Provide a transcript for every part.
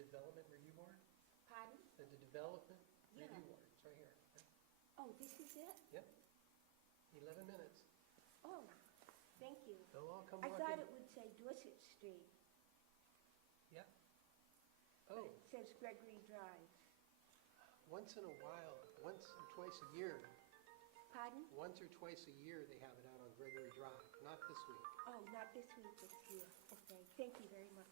Development Review Board? Pardon? The Development Yeah. Review Board, it's right here. Oh, this is it? Yep. 11 minutes. Oh, thank you. They'll all come I walking. thought it would say Dorset Street. Yeah. but Oh, It says Gregory Drive. once in a while, once or twice a year, Pardon? once or twice a year they have it out on Gregory Drive, not this week. Oh, not this week, it's here. Okay, thank you very much.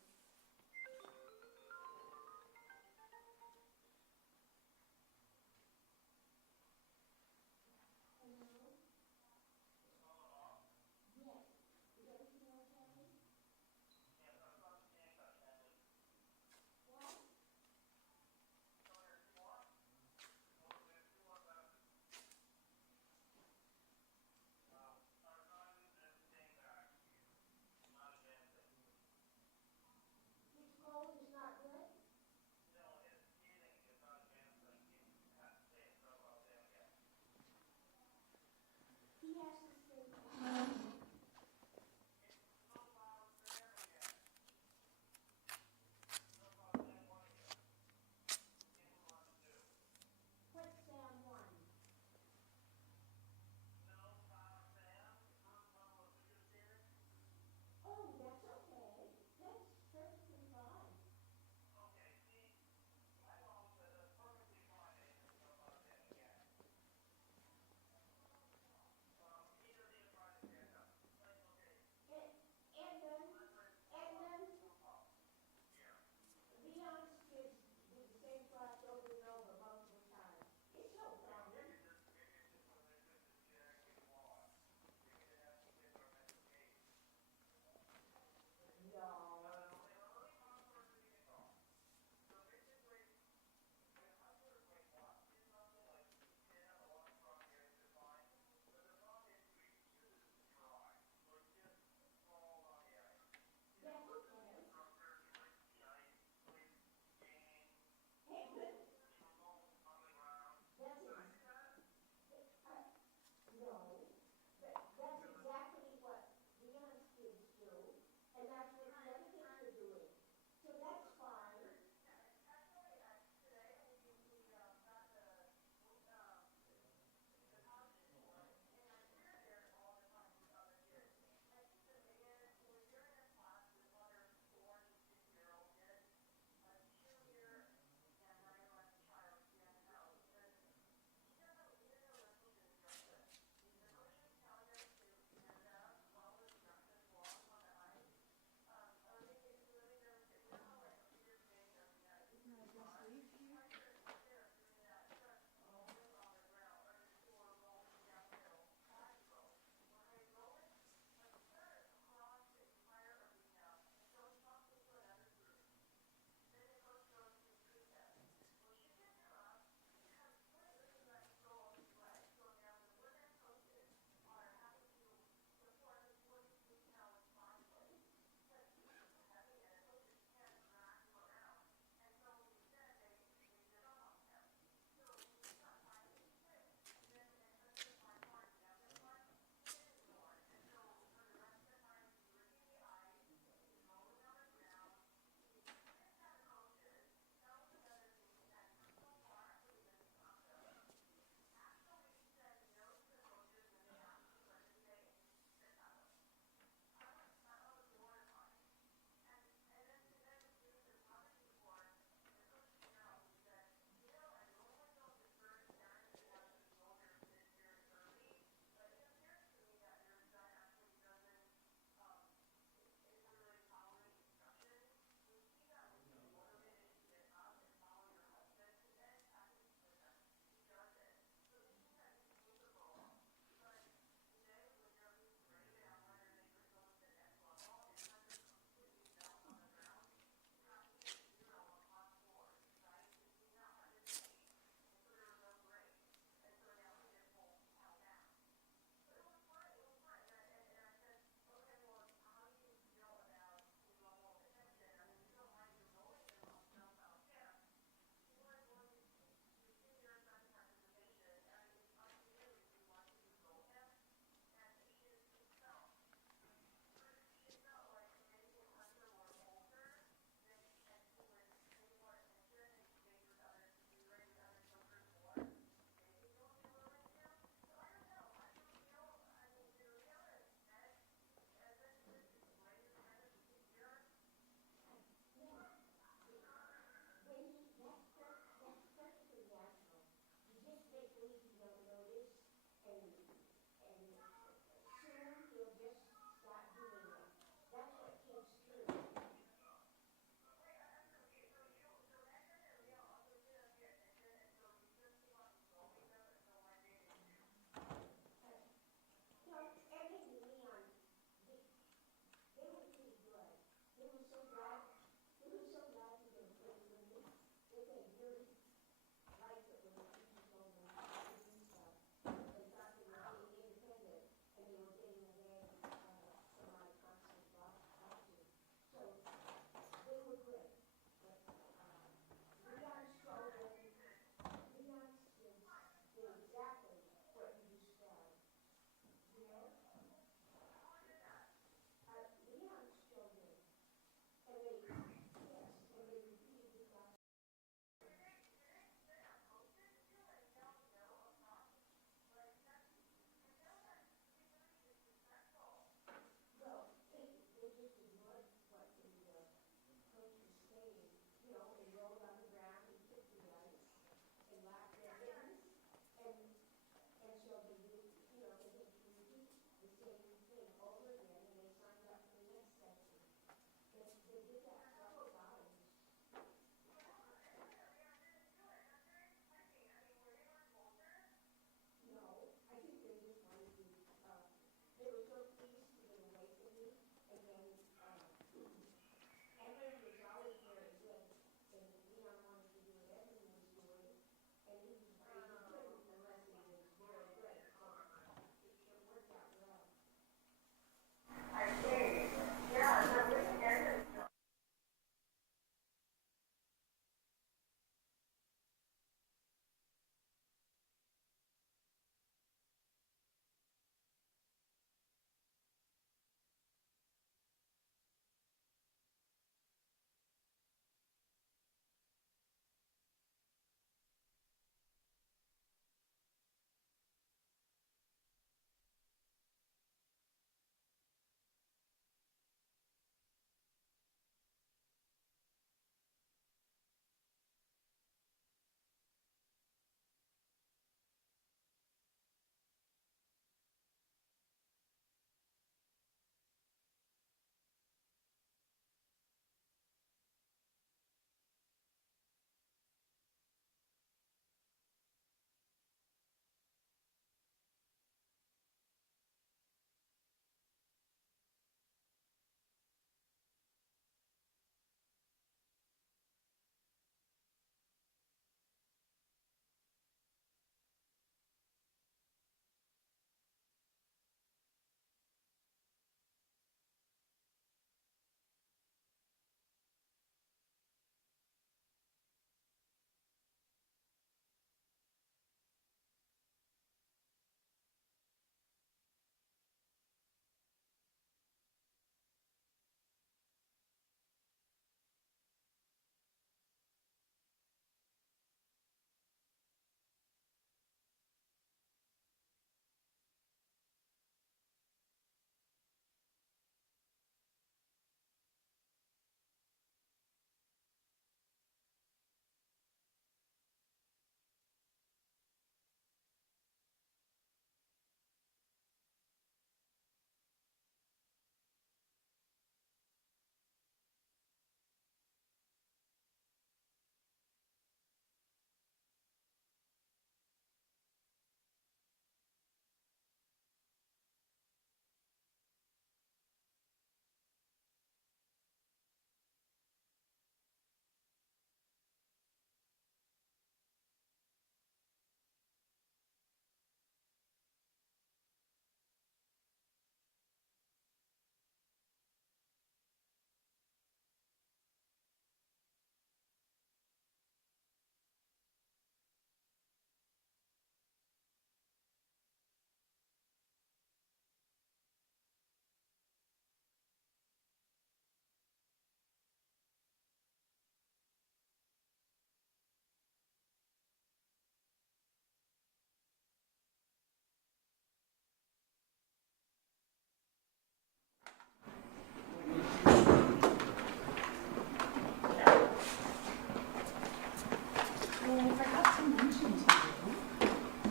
Well, I forgot to mention to you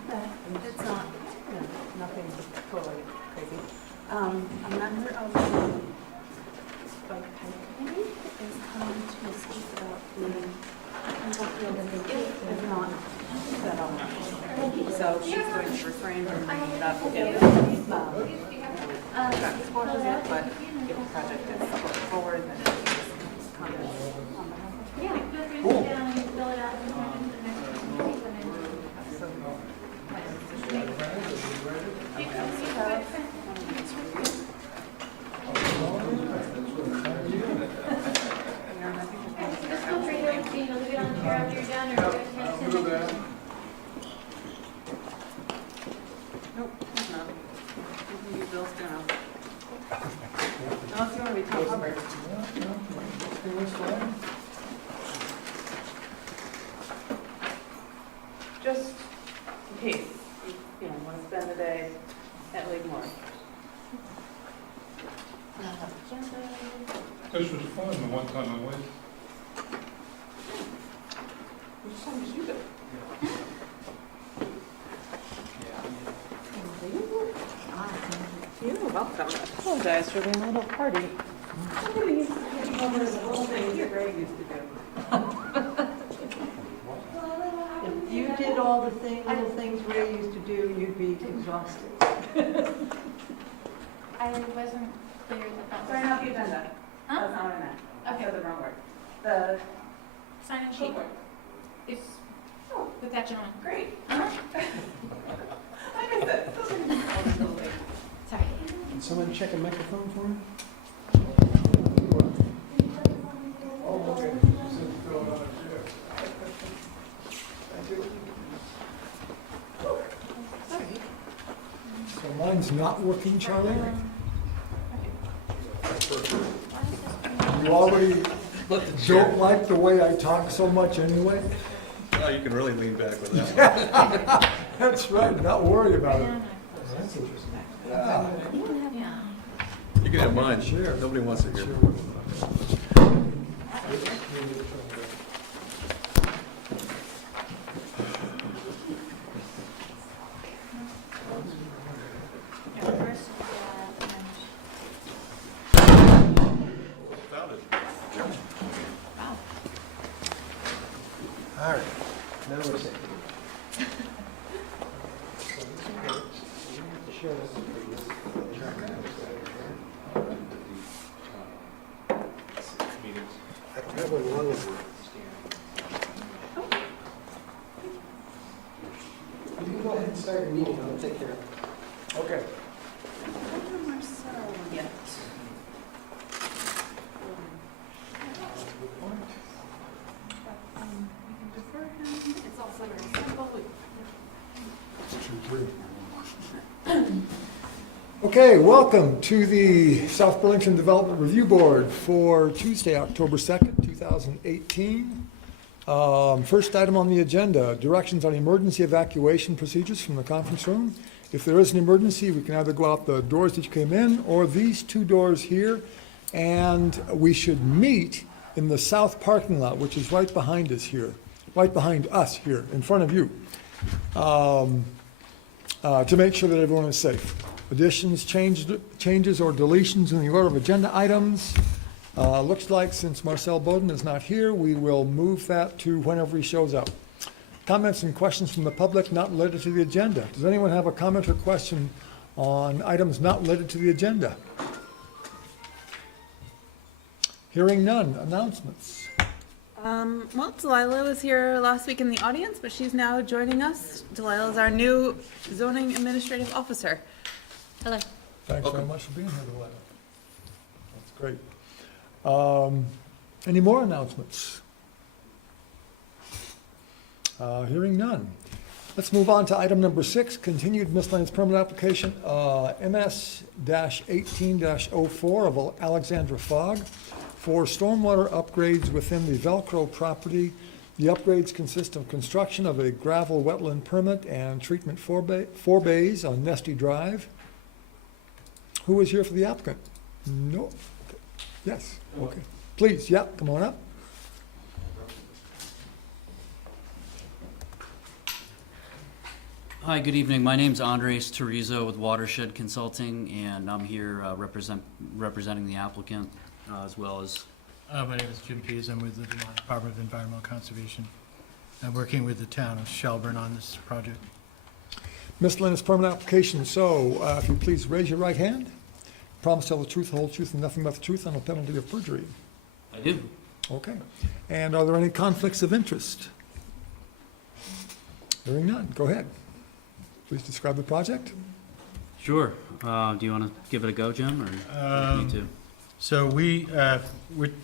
that it's not, nothing totally crazy. A member of the Bike Pike Committee is coming to speak about the mental field and the if not set up. So she's going to refrain from bringing it up if that supports it, but if the project is put forward, then it's comments on behalf of the Yeah, committee. feel free to sit down and fill it out and turn it into the next meeting. So, you can see that. Just feel free to, leave it on the chair after you're done, or you guys can send it. Nope, he's not. You can Bill's down. Unless you want to be Tom Hubbard. Just in case you want to spend the day at Leaguemore. This was fun the one time I went. time did you go? You're welcome. I apologize for being a little tardy. Somebody used to cover the whole thing that Ray used to do. If you did all the little things Ray used to do, you'd be exhausted. I wasn't clear that Sorry, that not the agenda. Huh? That's not what I meant. I Okay. said the wrong word. The was sign-in sheet. Is with that gentleman. great. Uh-huh. Like I said, Sorry. Can someone check a microphone for me? Oh, okay. So mine's not working, Charlie? You already don't like the way I talk so much anyway? Well, you can really lean back with that one. That's right, not worry about it. Yeah. Yeah. You can have mine. Sure. Nobody wants to hear. Sure. Found it. All right, now we're set. Share this I have one long one. You can go ahead and start your meeting, I'll take care of it. Okay. Yet. We can defer him. It's also very simple. Okay, welcome to the South Burlington Development Review Board for Tuesday, October 2nd, 2018. First item on the agenda, directions on emergency evacuation procedures from the conference room. If there is an emergency, we can either go out the doors that you came in or these two doors here, and we should meet in the south parking lot, which is right behind us here, in front of you, to make sure that everyone is safe. Additions, changes, or deletions in the order of agenda items. Looks like since Marcel Bowden is not here, we will move that to whenever he shows up. Comments and questions from the public not related to the agenda. Does anyone have a comment or question on items not related to the agenda? Hearing none. Announcements. Well, Delilah was here last week in the audience, but she's now joining us. Delilah is our new zoning administrative officer. Hello. Thanks very much for being here, Delilah. That's great. Any more announcements? Hearing none. Let's move on to item number 6, continued miscellaneous permit application, MS-18-04 of Alexandra Fogg for stormwater upgrades within the Velcro property. The upgrades consist of construction of a gravel wetland permit and treatment four bays on Nesty Drive. Who is here for the applicant? No. Okay. Yes, okay. Please, yeah, come on up. Hi, good evening. My name's Andres Terizo with Watershed Consulting, and I'm here representing the applicant as well as... My name is Jim Pease. I'm with the Vermont Department of Environmental Conservation. I'm working with the town of Shelburne on this project. Miscellaneous permit application, so if you please raise your right hand. Promise to tell the truth, the whole truth, and nothing but the truth on a penalty of perjury. I do. Okay. And are there any conflicts of interest? Hearing none. Go ahead. Please describe the project. Sure. Do you want to give it a go, Jim, or me too? So we're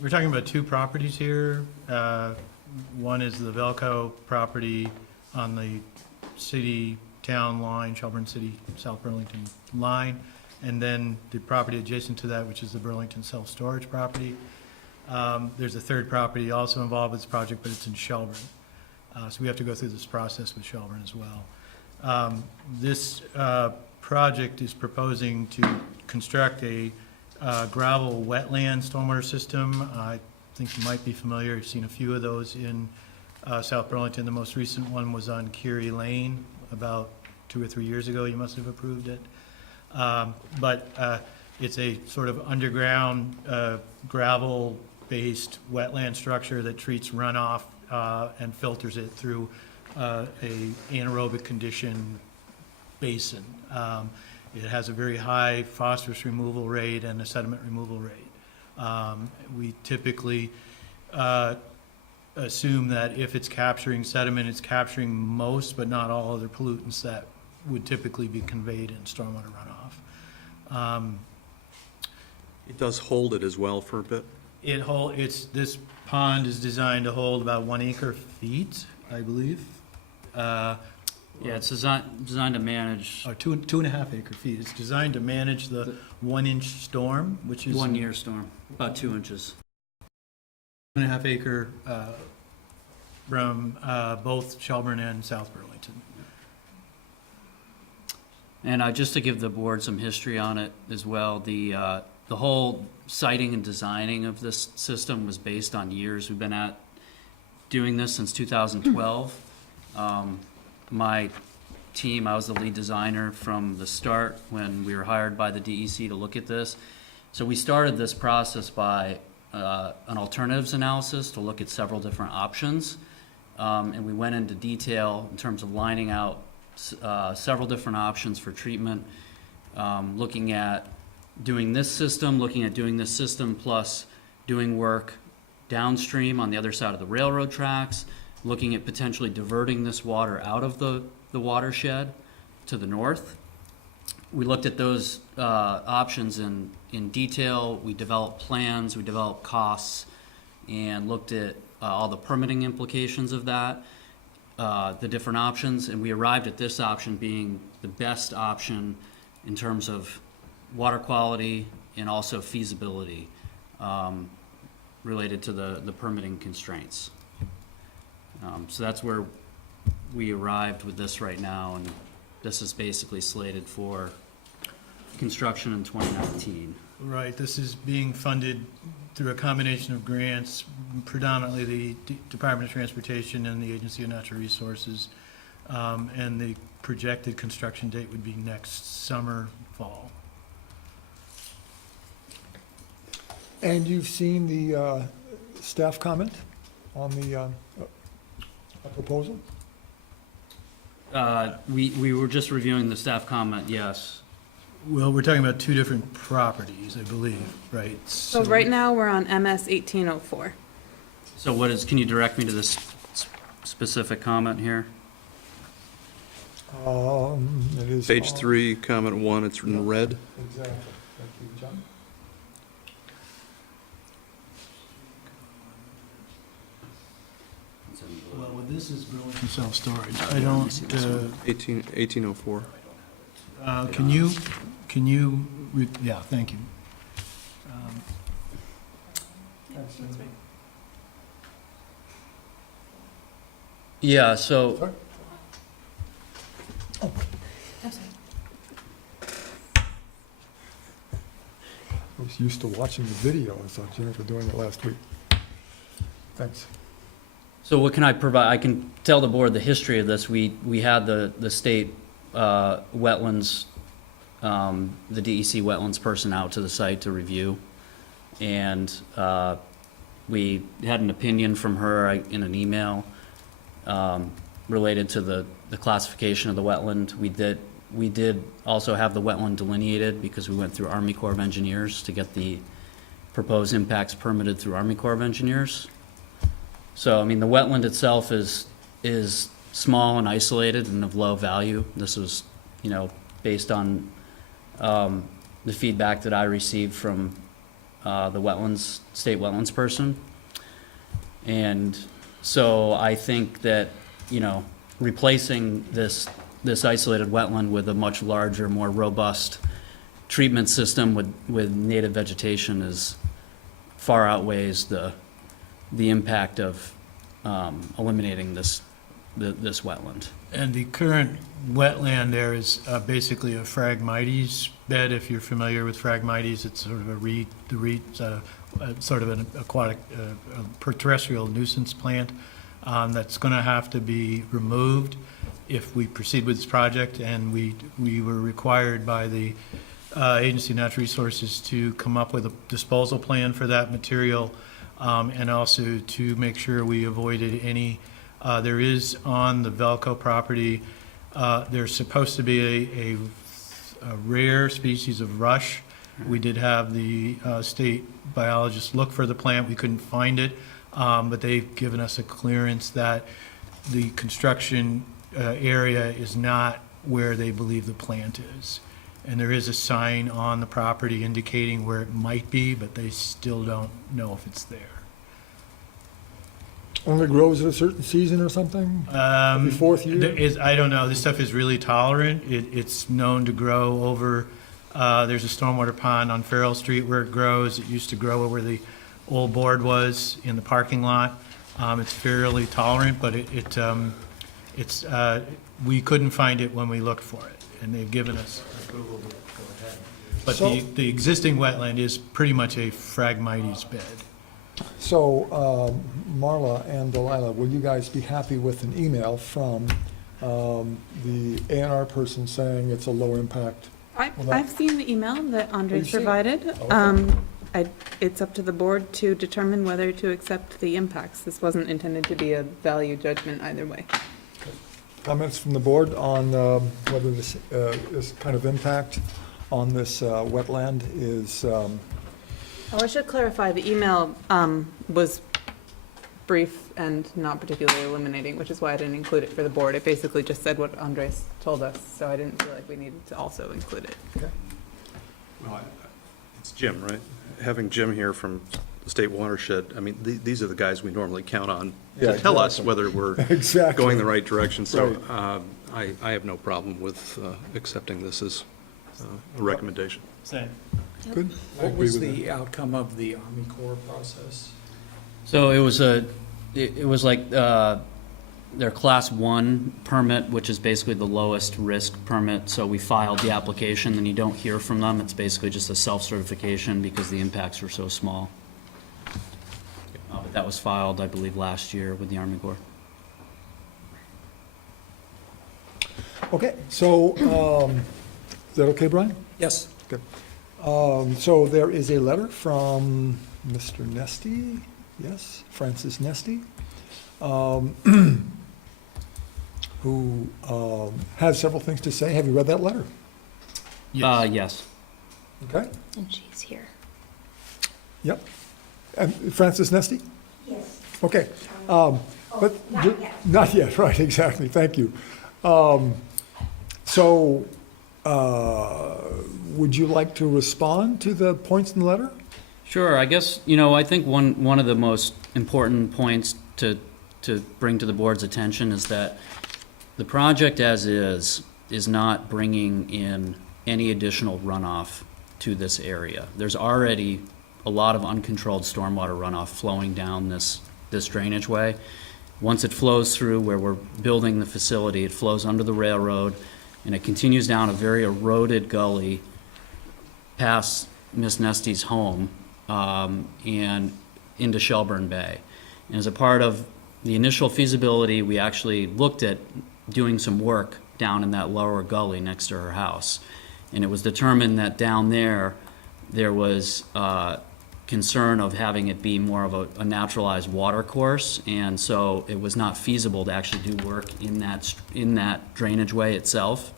talking about two properties here. One is the Velco property on the city-town line, Shelburne City, South Burlington line, and then the property adjacent to that, which is the Burlington self-storage property. There's a third property also involved with this project, but it's in Shelburne. So we have to go through this process with Shelburne as well. This project is proposing to construct a gravel wetland stormwater system. I think you might be familiar, you've seen a few of those in South Burlington. The most recent one was on Curie Lane about 2 or 3 years ago. You must have approved it. But it's a sort of underground gravel-based wetland structure that treats runoff and filters it through a anaerobic condition basin. It has a very high phosphorus removal rate and a sediment removal rate. We typically assume that if it's capturing sediment, it's capturing most but not all other pollutants that would typically be conveyed in stormwater runoff. It does hold it as well for a bit. This pond is designed to hold about 1 acre feet, I believe. Yeah, it's designed to manage Or 2.5 acre feet. It's designed to manage the 1 inch storm, which is 1 year storm, about 2 inches. 2.5 acre from both Shelburne and South Burlington. And just to give the board some history on it as well, the whole siting and designing of this system was based on years. We've been at doing this since 2012. My team, I was the lead designer from the start when we were hired by the DEC to look at this. So we started this process by an alternatives analysis to look at several different options. And we went into detail in terms of lining out several different options for treatment, looking at doing this system, plus doing work downstream on the other side of the railroad tracks, looking at potentially diverting this water out of the watershed to the north. We looked at those options in detail. We developed plans, we developed costs, and looked at all the permitting implications of that, the different options, and we arrived at this option being the best option in terms of water quality and also feasibility related to the permitting constraints. So that's where we arrived with this right now, and this is basically slated for construction in 2019. Right, this is being funded through a combination of grants, predominantly the Department of Transportation and the Agency of Natural Resources, and the projected construction date would be next summer, fall. And you've seen the staff comment on the proposal? We were just reviewing the staff comment, yes. Well, we're talking about two different properties, I believe, right? So right now, we're on MS 1804. So can you direct me to this specific comment here? It is. Page 3, comment 1, it's in red. Exactly. Thank you, John. Well, this is Burlington self-storage. I don't, 1804. can you, yeah, thank you. Yeah, so Sorry? I was used to watching the video. I thought you were doing it last week. Thanks. So what can I provide? I can tell the board the history of this. We had the state wetlands, the DEC wetlands person out to the site to review, and we had an opinion from her in an email related to the classification of the wetland. We did also have the wetland delineated because we went through Army Corps of Engineers to get the proposed impacts permitted through Army Corps of Engineers. So, I mean, the wetland itself is small and isolated and of low value. This was, based on the feedback that I received from the state wetlands person. And so I think that, replacing this isolated wetland with a much larger, more robust treatment system with native vegetation far outweighs the impact of eliminating this wetland. And the current wetland there is basically a Phragmites bed. If you're familiar with Phragmites, it's sort of sort of an aquatic, terrestrial nuisance plant. that's going to have to be removed if we proceed with this project, and we were required by the Agency of Natural Resources to come up with a disposal plan for that material, and also to make sure we avoided any, there is on the Velco property, there's supposed to be a rare species of rush. We did have the state biologist look for the plant. We couldn't find it, but they've given us a clearance that the construction area is not where they believe the plant is. And there is a sign on the property indicating where it might be, but they still don't know if it's there. Only grows at a certain season or something? Every fourth year? I don't know. This stuff is really tolerant. It's known to grow over, there's a stormwater pond on Farrell Street where it grows. It used to grow where the old board was in the parking lot. It's fairly tolerant, but we couldn't find it when we looked for it, and they've given us approval to go ahead. But So- the existing wetland is pretty much a Phragmites bed. So, Marla and Delilah, will you guys be happy with an email from the A&R person saying it's a low impact? Well, that- I've seen the email that Oh, Andres you've seen it? provided. Okay. It's up to the board to determine whether to accept the impacts. This wasn't intended to be a value judgment either way. Comments from the board on whether this kind of impact on this wetland is, Oh, I should clarify, the email was brief and not particularly illuminating, which is why I didn't include it for the board. It basically just said what Andres told us, so I didn't feel like we needed to also include it. Well, it's Jim, right? Having Jim here from the State Watershed, I mean, these are the guys we normally count on Yeah, to tell us exactly. whether we're Exactly. going the right direction. So Right. I have no problem with accepting this as a recommendation. Same. good? I What agree was with that. the outcome of the Army Corps process? So it was like their class 1 permit, which is basically the lowest risk permit. So we filed the application, then you don't hear from them. It's basically just a self-certification because the impacts were so small. But that was filed, I believe, last year with the Army Corps. Okay, so, is that okay, Brian? Yes. Good. So there is a letter from Mr. Nesty, yes, Francis Nesty, who has several things to say. Have you read that letter? Yes. Okay, And she's here. yep. And Francis Nesty? Yes. Okay. But not yet. Not yet, right, exactly, thank you. So, would you like to respond to the points in the letter? Sure, I guess, I think one of the most important points to bring to the board's attention is that the project as is not bringing in any additional runoff to this area. There's already a lot of uncontrolled stormwater runoff flowing down this drainage way. Once it flows through where we're building the facility, it flows under the railroad, and it continues down a very eroded gully past Miss Nesty's home and into Shelburne Bay. And as a part of the initial feasibility, we actually looked at doing some work down in that lower gully next to her house. And it was determined that down there was concern of having it be more of a naturalized water course, and so it was not feasible to actually do work in that drainage way itself.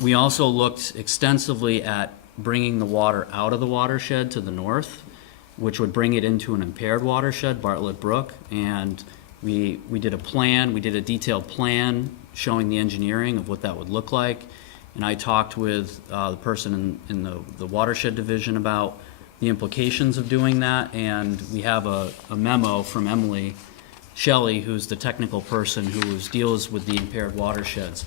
We also looked extensively at bringing the water out of the watershed to the north, which would bring it into an impaired watershed, Bartlett Brook, and we did a detailed plan showing the engineering of what that would look like. And I talked with the person in the watershed division about the implications of doing that, and we have a memo from Emily Shelley, who's the technical person who deals with the impaired watersheds,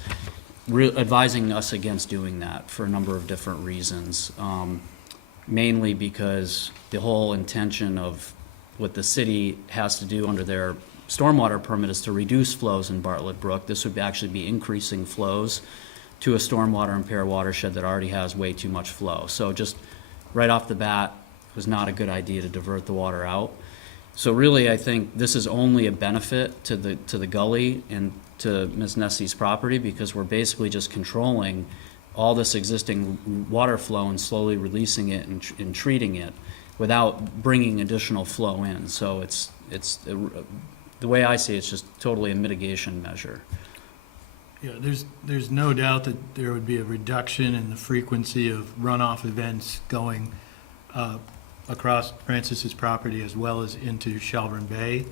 advising us against doing that for a number of different reasons, mainly because the whole intention of what the city has to do under their stormwater permit is to reduce flows in Bartlett Brook. This would actually be increasing flows to a stormwater impaired watershed that already has way too much flow. So just right off the bat, it was not a good idea to divert the water out. So really, I think this is only a benefit to the gully and to Ms. Nessie's property, because we're basically just controlling all this existing water flow and slowly releasing it and treating it without bringing additional flow in. So it's the way I see it, it's just totally a mitigation measure. Yeah, there's no doubt that there would be a reduction in the frequency of runoff events going across Francis's property as well as into Shelburne Bay,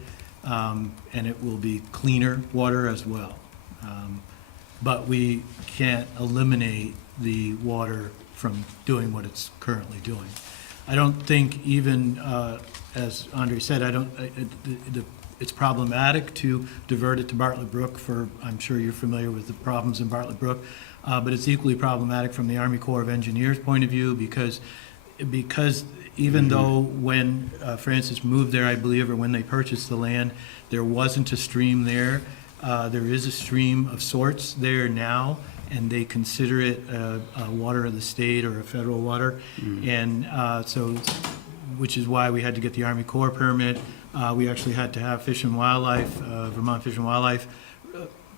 and it will be cleaner water as well. But we can't eliminate the water from doing what it's currently doing. I don't think even, as Andre said, it's problematic to divert it to Bartlett Brook for, I'm sure you're familiar with the problems in Bartlett Brook, but it's equally problematic from the Army Corps of Engineers point of view, because even though when Francis moved there, I believe, or when they purchased the land, there wasn't a stream there. There is a stream of sorts there now, and they consider it a water of the state or a federal water. And so, which is why we had to get the Army Corps permit. We actually had to have Fish and Wildlife, Vermont Fish and Wildlife,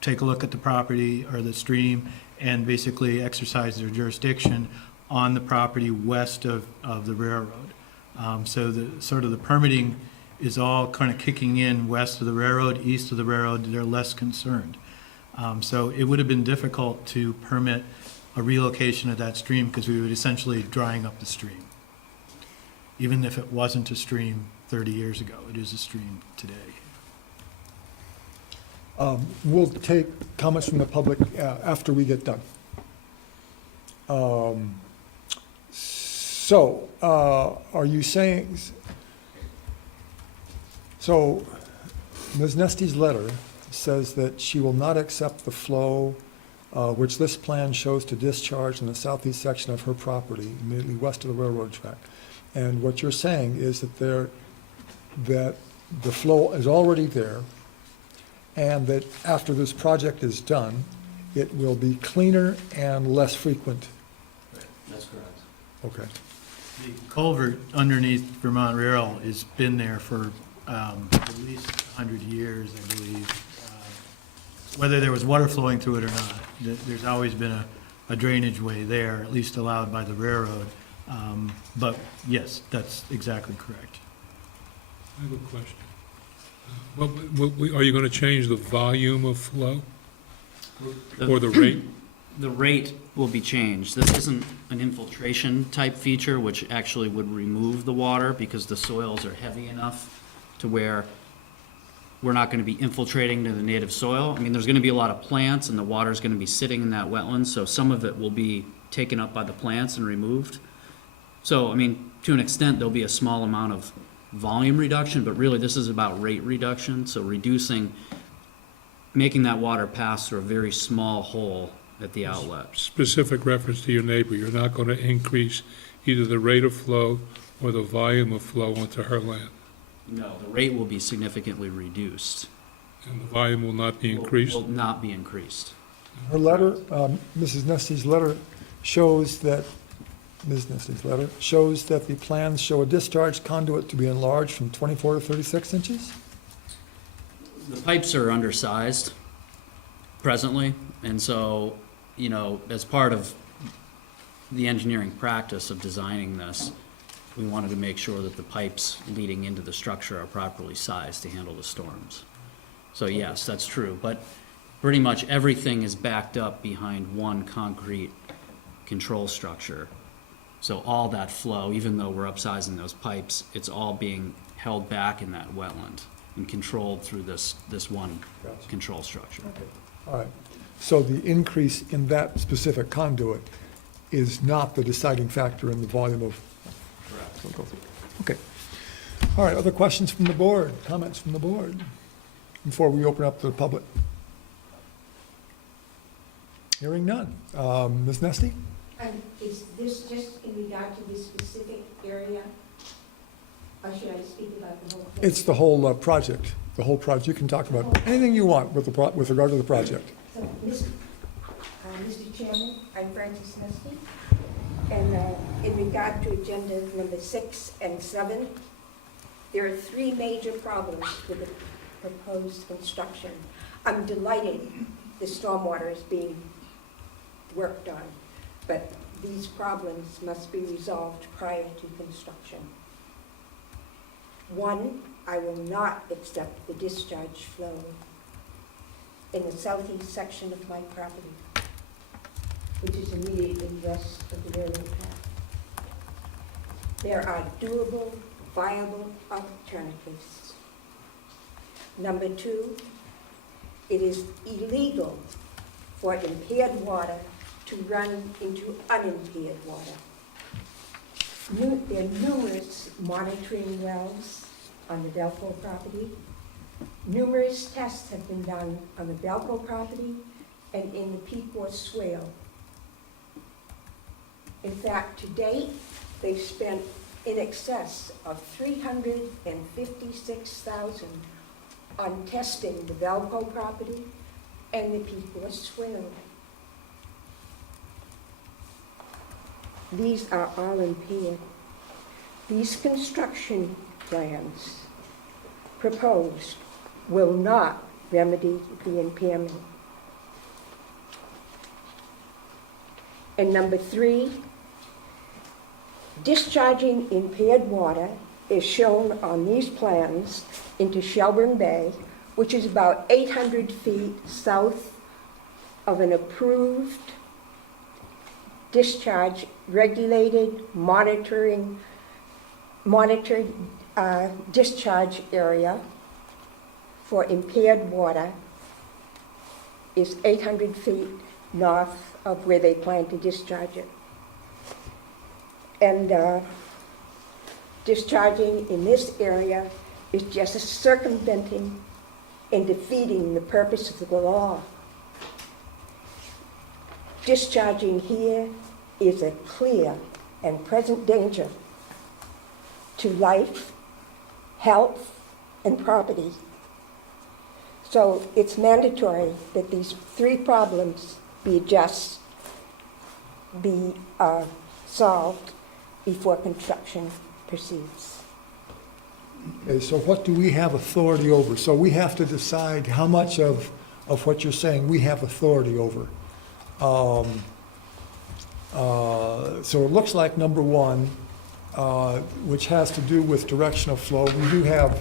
take a look at the property or the stream and basically exercise their jurisdiction on the property west of the railroad. So the sort of the permitting is all kind of kicking in west of the railroad, east of the railroad. They're less concerned. So it would have been difficult to permit a relocation of that stream, because we would essentially drying up the stream. Even if it wasn't a stream 30 years ago, it is a stream today. We'll take comments from the public after we get done. So, are you saying, so Ms. Nestie's letter says that she will not accept the flow which this plan shows to discharge in the southeast section of her property, immediately west of the railroad track. And what you're saying is that the flow is already there, and that after this project is done, it will be cleaner and less frequent. That's correct. Okay. The culvert underneath Vermont Rail has been there for at least 100 years, I believe. Whether there was water flowing through it or not, there's always been a drainage way there, at least allowed by the railroad. But yes, that's exactly correct. I have a question. Are you going to change the volume of flow or the rate? The rate will be changed. This isn't an infiltration type feature, which actually would remove the water because the soils are heavy enough to where we're not going to be infiltrating to the native soil. I mean, there's going to be a lot of plants and the water's going to be sitting in that wetland, so some of it will be taken up by the plants and removed. So, I mean, to an extent, there'll be a small amount of volume reduction, but really this is about rate reduction, so making that water pass through a very small hole at the outlet. Specific reference to your neighbor, you're not going to increase either the rate of flow or the volume of flow onto her land. No, the rate will be significantly reduced. And the volume will not be increased? Will not be increased. Her letter, Mrs. Nestie's letter shows that, Ms. Nestie's letter shows that the plans show a discharge conduit to be enlarged from 24 to 36 inches? The pipes are undersized presently, and so, you know, as part of the engineering practice of designing this, we wanted to make sure that the pipes leading into the structure are properly sized to handle the storms. So yes, that's true, but pretty much everything is backed up behind one concrete control structure. So all that flow, even though we're upsizing those pipes, it's all being held back in that wetland and controlled through this one control structure. All right. So the increase in that specific conduit is not the deciding factor in the volume of... Correct. Okay. All right, other questions from the board, comments from the board, before we open up to the public? Hearing none. Ms. Nestie? Is this just in regard to this specific area? Or should I speak about the whole thing? It's the whole project, the whole project. You can talk about anything you want with regard to the project. So, Mr. Chairman, I'm Francis Nestie, and in regard to agenda number 6 and 7, There are three major problems with the proposed construction. I'm delighted the stormwater is being worked on, but these problems must be resolved prior to construction. One, I will not accept the discharge flow in the southeast section of my property, which is immediately west of the railroad path. There are doable, viable alternatives. Number two, it is illegal for impaired water to run into unimpaired water. There are numerous monitoring wells on the Belco property. Numerous tests have been done on the Belco property and in the Pequot Swale. In fact, to date, they've spent in excess of $356,000 on testing the Belco property and the Pequot Swale. These are all impaired. These construction plans proposed will not remedy the impairment. And number three, discharging impaired water is shown on these plans into Shelburne Bay, which is about 800 feet south of an approved discharge regulated monitored discharge area for impaired water is 800 feet north of where they plan to discharge it. And discharging in this area is just circumventing and defeating the purpose of the law. Discharging here is a clear and present danger to life, health, and property. So it's mandatory that these three problems be solved before construction proceeds. Okay, so what do we have authority over? So we have to decide how much of what you're saying we have authority over. So it looks like number one, which has to do with direction of flow, we do have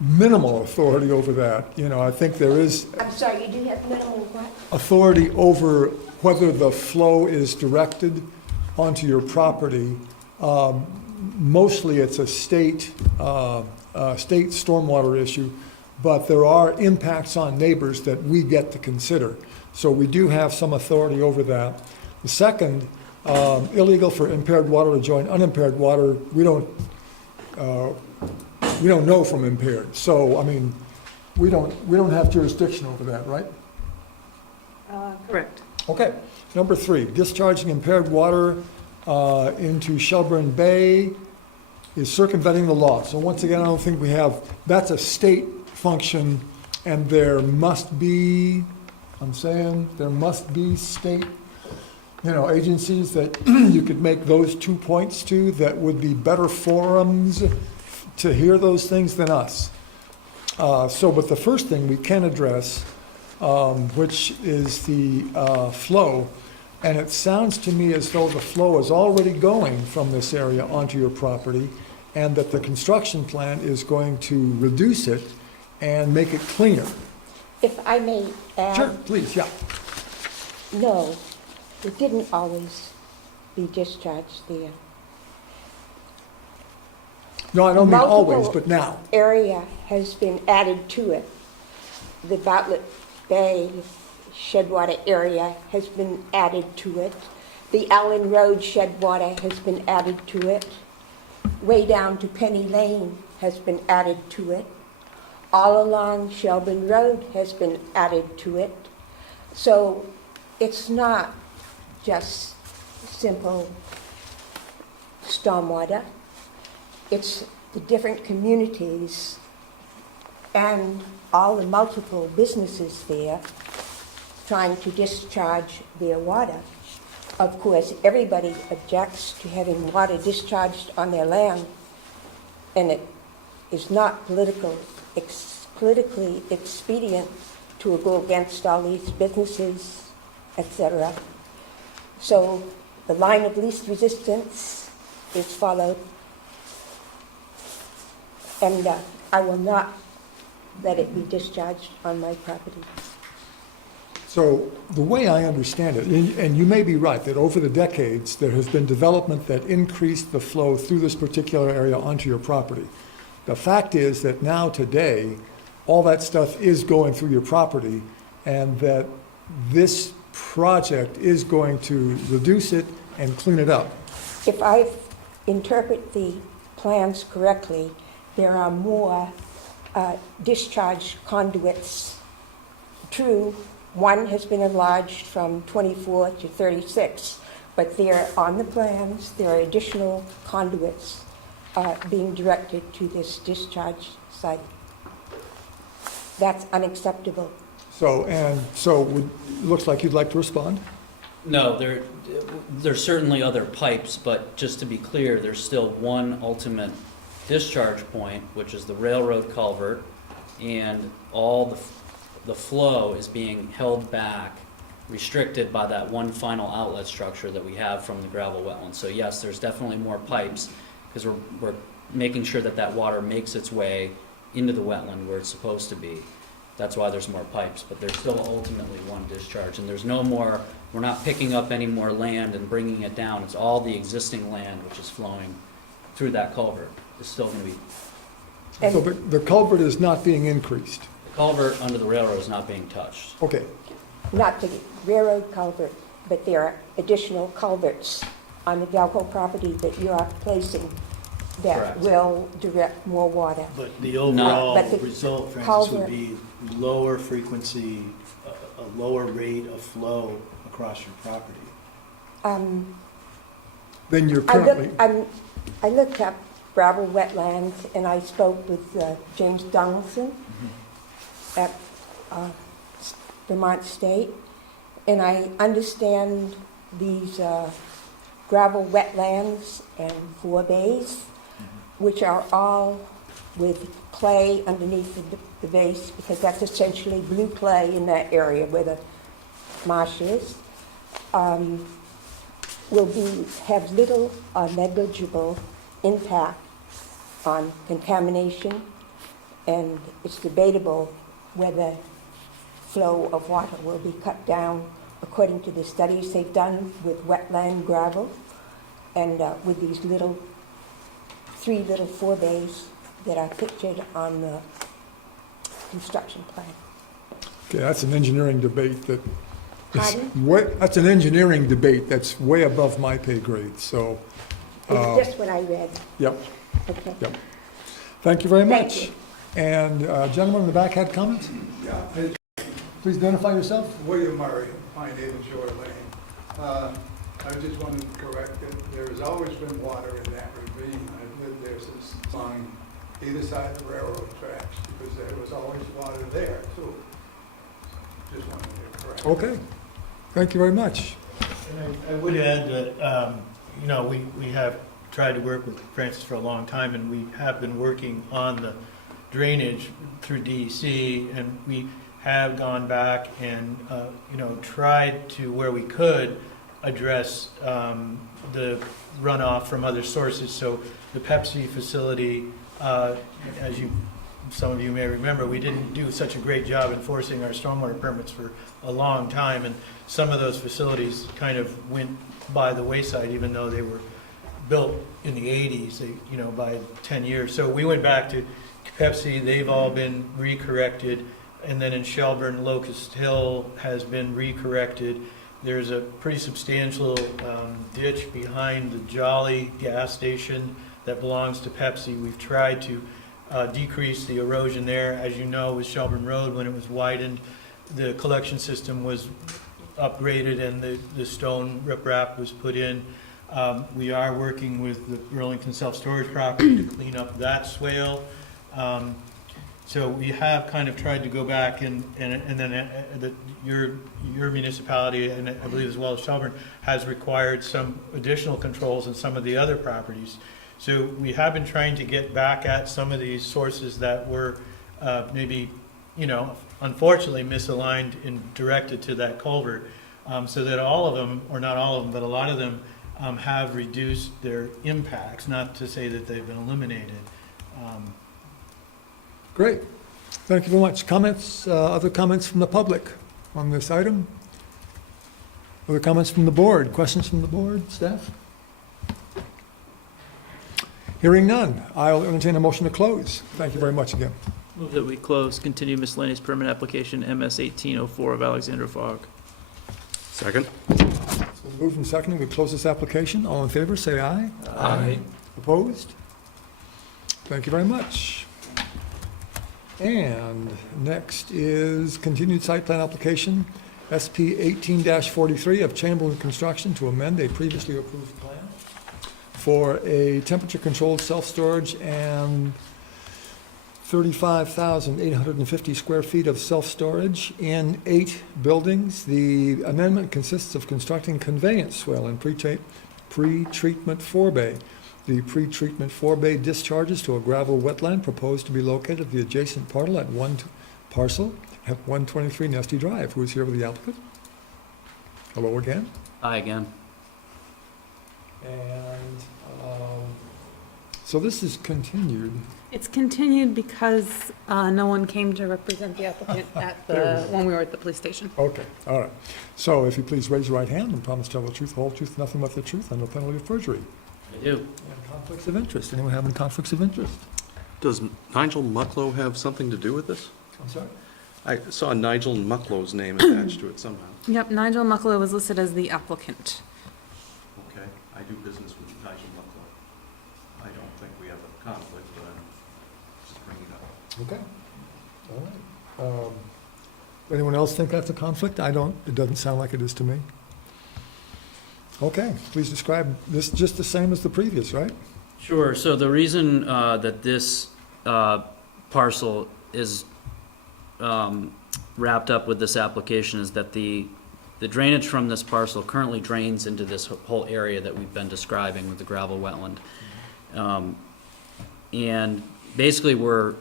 minimal authority over that. You know, I think there is. I'm sorry, you do have minimal what? Authority over whether the flow is directed onto your property. Mostly it's a state stormwater issue, but there are impacts on neighbors that we get to consider. So we do have some authority over that. The second, illegal for impaired water to join unimpaired water, we don't know from impaired. So, I mean, we don't have jurisdiction over that, right? Correct. Okay. Number three, discharging impaired water into Shelburne Bay is circumventing the law. So once again, I don't think we have, that's a state function, and there must be, there must be state, agencies that you could make those 2 points to that would be better forums to hear those things than us. But the first thing we can address, which is the flow, and it sounds to me as though the flow is already going from this area onto your property, and that the construction plan is going to reduce it and make it cleaner. If I may add. Sure, please, yeah. No, it didn't always be discharged there. No, I don't mean always, but now. Area has been added to it. The Bartlett Bay Shedwater area has been added to it. The Allen Road Shedwater has been added to it. Way down to Penny Lane has been added to it. All along Shelburne Road has been added to it. So it's not just simple stormwater. It's the different communities and all the multiple businesses there trying to discharge their water. Of course, everybody objects to having water discharged on their land, and it is not politically expedient to go against all these businesses, etc. So the line of least resistance is followed, and I will not let it be discharged on my property. So the way I understand it, and you may be right, that over the decades, there has been development that increased the flow through this particular area onto your property. The fact is that now, today, all that stuff is going through your property, and that this project is going to reduce it and clean it up. If I interpret the plans correctly, there are more discharge conduits. True, one has been enlarged from 24 to 36, but there, on the plans, there are additional conduits being directed to this discharge site. That's unacceptable. Looks like you'd like to respond? No, there's certainly other pipes, but just to be clear, there's still one ultimate discharge point, which is the railroad culvert, and all the flow is being held back, restricted by that one final outlet structure that we have from the gravel wetland. So yes, there's definitely more pipes, because we're making sure that that water makes its way into the wetland where it's supposed to be. That's why there's more pipes, but there's still ultimately one discharge, and there's no more, we're not picking up any more land and bringing it down. It's all the existing land which is flowing through that culvert. It's still going to be. So the culvert is not being increased? The culvert under the railroad is not being touched. Okay. Not the railroad culvert, but there are additional culverts on the Valco property that you are placing that Correct. will direct more water. But the overall But the result, Francis, culvert- would be lower frequency, a lower rate of flow across your property. Then you're currently... I looked up gravel wetlands, and I spoke with James Donaldson at Vermont State, and I understand these gravel wetlands and forebays, which are all with clay underneath the base, because that's essentially blue clay in that area where the marsh is, will have little or negligible impact on contamination, and it's debatable whether flow of water will be cut down according to the studies they've done with wetland gravel and with these three little forebays that are pictured on the construction plan. Okay, that's an engineering debate that Pardon? that's an engineering debate that's way above my pay grade, so... It's just what I read. Yep, Okay. yep. Thank you very Thank much. you. And gentleman in the back had comments? Yeah, Please identify yourself. William Murray, Pine Haven Shore Lane. I just wanted to correct that there has always been water in that ravine. I've lived there since along either side of the railroad tracks, because there was always water there too. Just wanted to correct. Okay. Thank you very much. And I would add that, we have tried to work with Francis for a long time, and we have been working on the drainage through DEC, and we have gone back and, tried to, where we could, address the runoff from other sources. So the Pepsi facility, as some of you may remember, we didn't do such a great job enforcing our stormwater permits for a long time, and some of those facilities kind of went by the wayside, even though they were built in the 80s, by 10 years. So we went back to Pepsi, they've all been recorrected, and then in Shelburne, Locust Hill has been recorrected. There's a pretty substantial ditch behind the Jolly gas station that belongs to Pepsi. We've tried to decrease the erosion there. As you know, with Shelburne Road, when it was widened, the collection system was upgraded and the stone riprap was put in. We are working with the Burlington self-storage property to clean up that swale. So we have kind of tried to go back and then your municipality, and I believe as well as Shelburne, has required some additional controls in some of the other properties. So we have been trying to get back at some of these sources that were maybe, unfortunately misaligned and directed to that culvert, so that all of them, or not all of them, but a lot of them have reduced their impacts, not to say that they've been eliminated. Great. Thank you very much. Comments, other comments from the public on this item? Other comments from the board? Questions from the board, staff? Hearing none, I'll entertain a motion to close. Thank you very much again. Move that we close continued miscellaneous permit application MS 1804 of Alexander Fogg. Second? So moved and seconded, we close this application. All in favor, say aye. Aye. Opposed? Thank you very much. And next is continued site plan application, SP 18-43 of Chamberlain Construction to amend a previously approved plan for a temperature-controlled self-storage and 35,850 square feet of self-storage in 8 buildings. The amendment consists of constructing conveyance swell and pre-treatment forebay. The pre-treatment forebay discharges to a gravel wetland proposed to be located at the adjacent parcel at 123 Nesty Drive. Who is here with the applicant? Hello again. Hi again. And so this is continued. It's continued because no one came to represent the applicant when we were at the police station. Okay, all right. So if you please raise your right hand and promise to tell the truth, the whole truth, nothing but the truth, under penalty of perjury. I do. And conflicts of interest. Anyone have any conflicts of interest? Does Nigel Mucklow have something to do with this? I'm sorry? I saw Nigel Mucklow's name attached to it somehow. Yep, Nigel Mucklow was listed as the applicant. Okay, I do business with Nigel Mucklow. I don't think we have a conflict, but I'm just bringing it up. Okay, all right. Anyone else think that's a conflict? I don't, it doesn't sound like it is to me. Okay, please describe this just the same as the previous, right? Sure. So the reason that this parcel is wrapped up with this application is that the drainage from this parcel currently drains into this whole area that we've been describing with the gravel wetland. And basically we're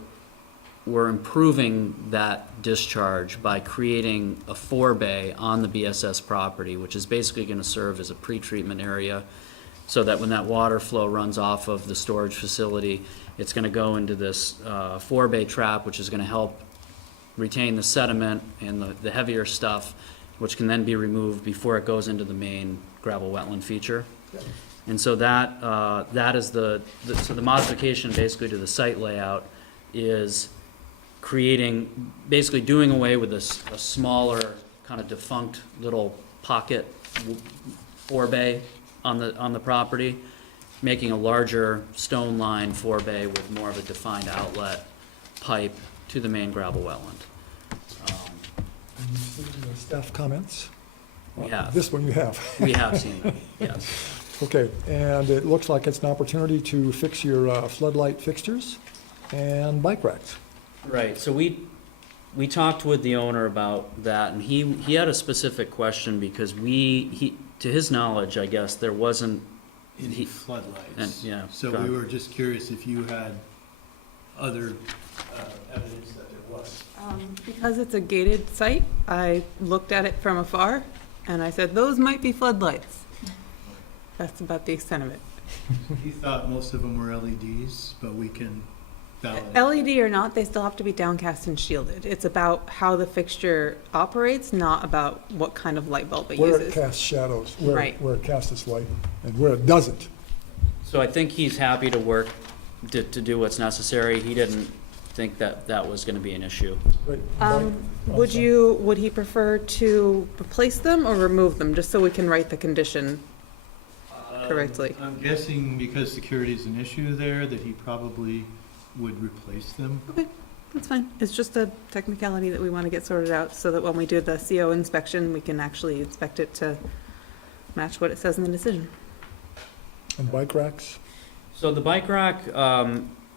improving that discharge by creating a forebay on the BSS property, which is basically going to serve as a pre-treatment area so that when that water flow runs off of the storage facility, it's going to go into this forebay trap, which is going to help retain the sediment and the heavier stuff, which can then be removed before it goes into the main gravel wetland feature. And so that is so the modification basically to the site layout is basically doing away with a smaller kind of defunct little pocket forebay on the property, making a larger stone line forebay with more of a defined outlet pipe to the main gravel wetland. Staff comments? We have. This one you have. We have seen that, yes. Okay, and it looks like it's an opportunity to fix your floodlight fixtures and bike racks. Right, so we talked with the owner about that, and he had a specific question because to his knowledge, I guess, there wasn't Any floodlights. And, yeah, So go we on. were just curious if you had other evidence that there was. Because it's a gated site, I looked at it from afar and I said, those might be floodlights. That's about the extent of it. He thought most of them were LEDs, but we can validate. LED or not, they still have to be downcast and shielded. It's about how the fixture operates, not about what kind of light bulb it Where it uses. casts shadows, Right. where it casts its light, and where it doesn't. So I think he's happy to work to do what's necessary. He didn't think that was gonna be an issue. Right. Would he prefer to replace them or remove them, just so we can write the condition correctly? I'm guessing because security is an issue there, that he probably would replace them. Okay, that's fine. It's just a technicality that we want to get sorted out so that when we do the CO inspection, we can actually inspect it to match what it says in the decision. And bike racks? So the bike rack,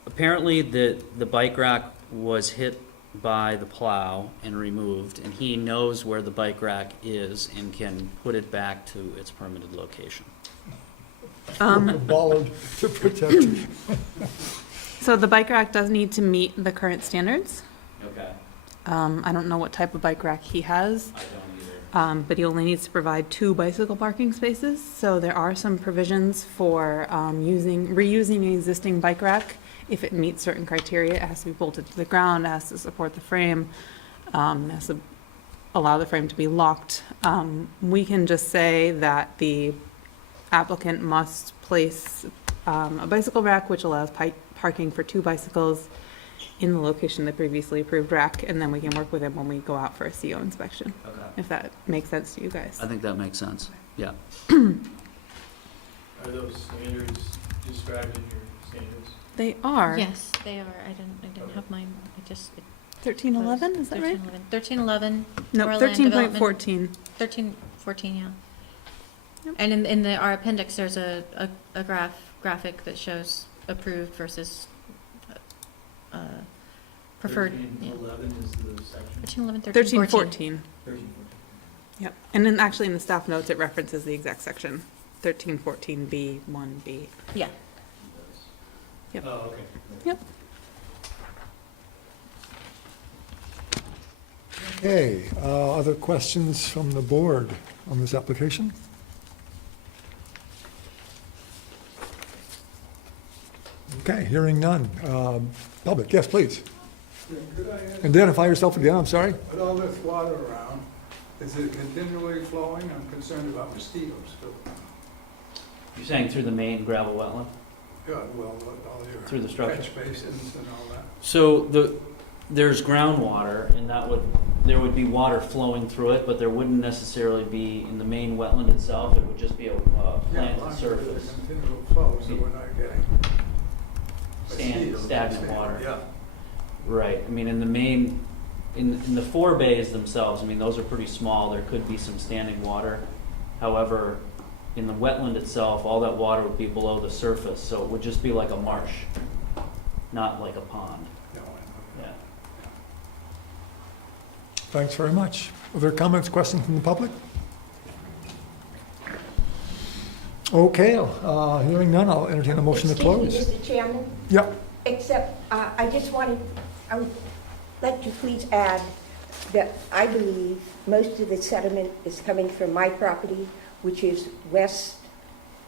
apparently the bike rack was hit by the plow and removed, and he knows where the bike rack is and can put it back to its permitted location. a bollard to protect you. So the bike rack does need to meet the current standards. Okay, I don't know what type of bike rack he has, I don't either. but he only needs to provide 2 bicycle parking spaces. So there are some provisions for reusing an existing bike rack. If it meets certain criteria, it has to be bolted to the ground, it has to support the frame, it has to allow the frame to be locked. We can just say that the applicant must place a bicycle rack which allows parking for 2 bicycles in the location of the previously approved rack, and then we can work with him when we go out for a CO inspection, Okay. if that makes sense to you guys. I think that makes sense, yeah. Are those standards described in your standards? They are. Yes, they are. I didn't have mine. I just. 1311, is that right? 1311. No, Shoreline 13.14. 1314, yeah. Yep. And in our appendix, there's a graphic that shows approved versus preferred. 1311 is the section? 1311, 1314. 1314. Yep. And then actually in the staff notes, it references the exact section, 1314B1B. Yeah. Yep. Oh, okay. Yep. Okay, other questions from the board on this application? Okay, hearing none. Public, yes, please. Could I ask, Identify yourself again, I'm sorry. with all this water around, is it continually flowing? I'm concerned about mosquitoes too. You're saying through the main gravel wetland? Yeah, well, all your Through the structure. catch basins and all that. So there's groundwater, and there would be water flowing through it, but there wouldn't necessarily be in the main wetland itself. It would just be a planted There's surface, a continual flow, so we're not getting mosquitoes. stagnant water. Yeah. Right. I mean, in the main, in the 4 bays themselves, I mean, those are pretty small. There could be some standing water. However, in the wetland itself, all that water would be below the surface, so it would just be like a marsh, not like a pond. No, I know. Yeah. Thanks very much. Other comments, questions from the public? Okay, hearing none, I'll entertain a motion to close. Excuse me, Mr. Chairman, Yep. except I would like to please add that I believe most of the sediment is coming from my property, which is west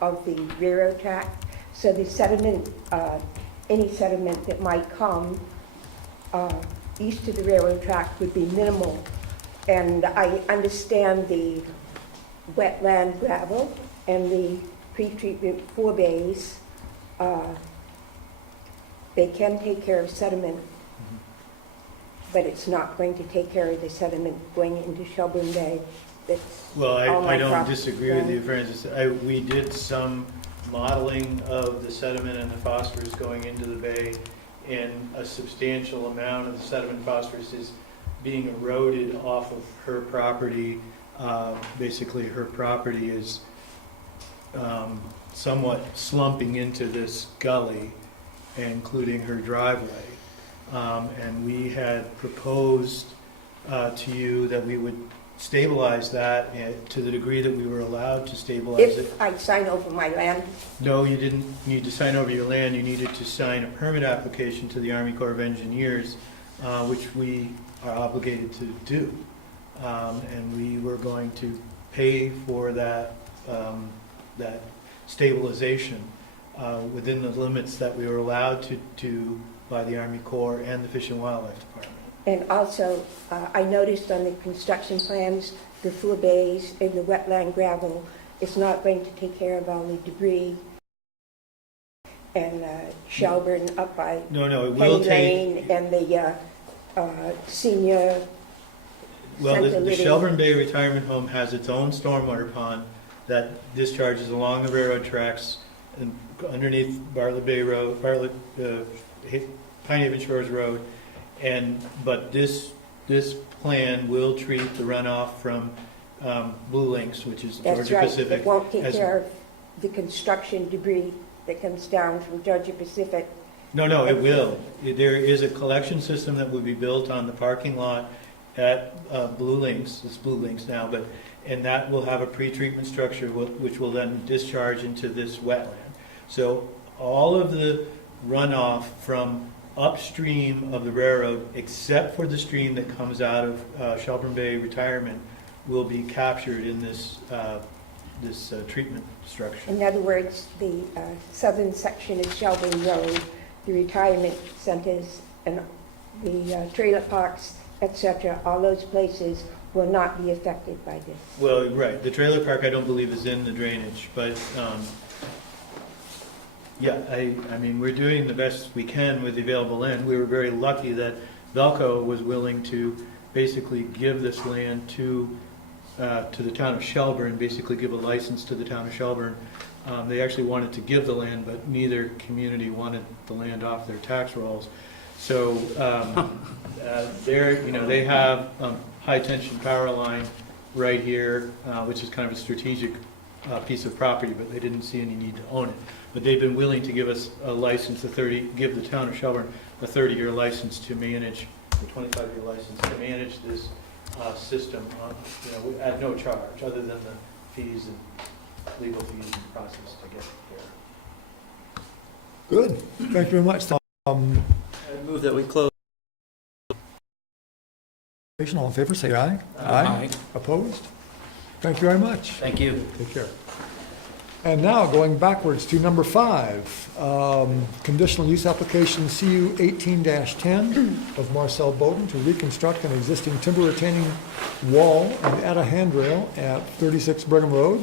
of the railroad track. So the sediment, any sediment that might come east of the railroad track would be minimal. And I understand the wetland gravel and the pre-treatment 4 bays, they can take care of sediment, but it's not going to take care of the sediment going into Shelburne Bay. That's Well, all my I don't property. disagree with you, Francis. We did some modeling of the sediment and the phosphorus going into the bay, and a substantial amount of the sediment phosphorus is being eroded off of her property. Basically, her property is somewhat slumping into this gully, including her driveway. And we had proposed to you that we would stabilize that to the degree that we were allowed to stabilize it. If I sign over my land, No, you didn't need to sign over your land. You needed to sign a permit application to the Army Corps of Engineers, which we are obligated to do. And we were going to pay for that, that stabilization within the limits that we were allowed to do by the Army Corps and the Fish and Wildlife Department. and also I noticed on the construction plans, the 4 bays and the wetland gravel is not going to take care of all the debris and Shelburne up by No, it will Penny take, Lane and the senior well, Center the Living. Shelburne Bay Retirement Home has its own stormwater pond that discharges along the railroad tracks and underneath Bartlett Bay Road, Pine Haven Shores Road. But this plan will treat the runoff from Blue Links, which is That's Georgia right. Pacific. It won't take as- care of the construction debris that comes down from Georgia Pacific. No, it will. There is a collection system that will be built on the parking lot at Blue Links, it's Blue Links now, and that will have a pretreatment structure which will then discharge into this wetland. So all of the runoff from upstream of the railroad, except for the stream that comes out of Shelburne Bay Retirement, will be captured in this treatment structure. In other words, the southern section of Shelburne Road, the retirement centers, and the trailer parks, etc., all those places will not be affected by this. Well, right, the trailer park I don't believe is in the drainage, but yeah, I mean, we're doing the best we can with the available land. We were very lucky that Velco was willing to basically give this land to the town of Shelburne, basically give a license to the town of Shelburne. They actually wanted to give the land, but neither community wanted the land off their tax rolls. So they have high tension power line right here, which is kind of a strategic piece of property, but they didn't see any need to own it. But they've been willing to give us a license, give the town of Shelburne a 30-year license to manage, a 25-year license to manage this system at no charge, other than the fees and legal fees and process to get there. Good, thank you very much. I move that we close. All in favor, say aye. Aye. Opposed? Thank you very much. Thank you. Take care. And now, going backwards to number 5, conditional use application CU 18-10 of Marcel Bowden to reconstruct an existing timber retaining wall and add a handrail at 36 Brigham Road.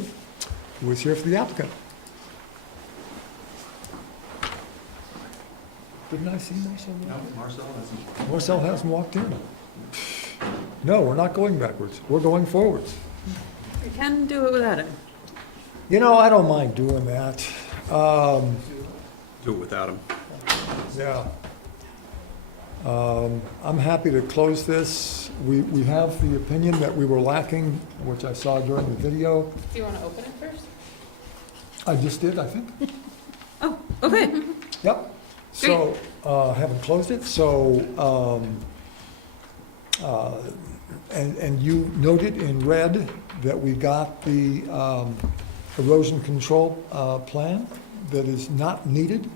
Who is here for the applicant? Didn't I see Marcel? No, Marcel hasn't. Marcel hasn't walked in. No, we're not going backwards. We're going forwards. You can do it without him. You know, I don't mind doing that. Do it without him. Yeah. I'm happy to close this. We have the opinion that we were lacking, which I saw during the video. Do you want to open it first? I just did, I think. Oh, okay. Yep. So, haven't closed it, so, and you noted in red that we got the erosion control plan that is not needed,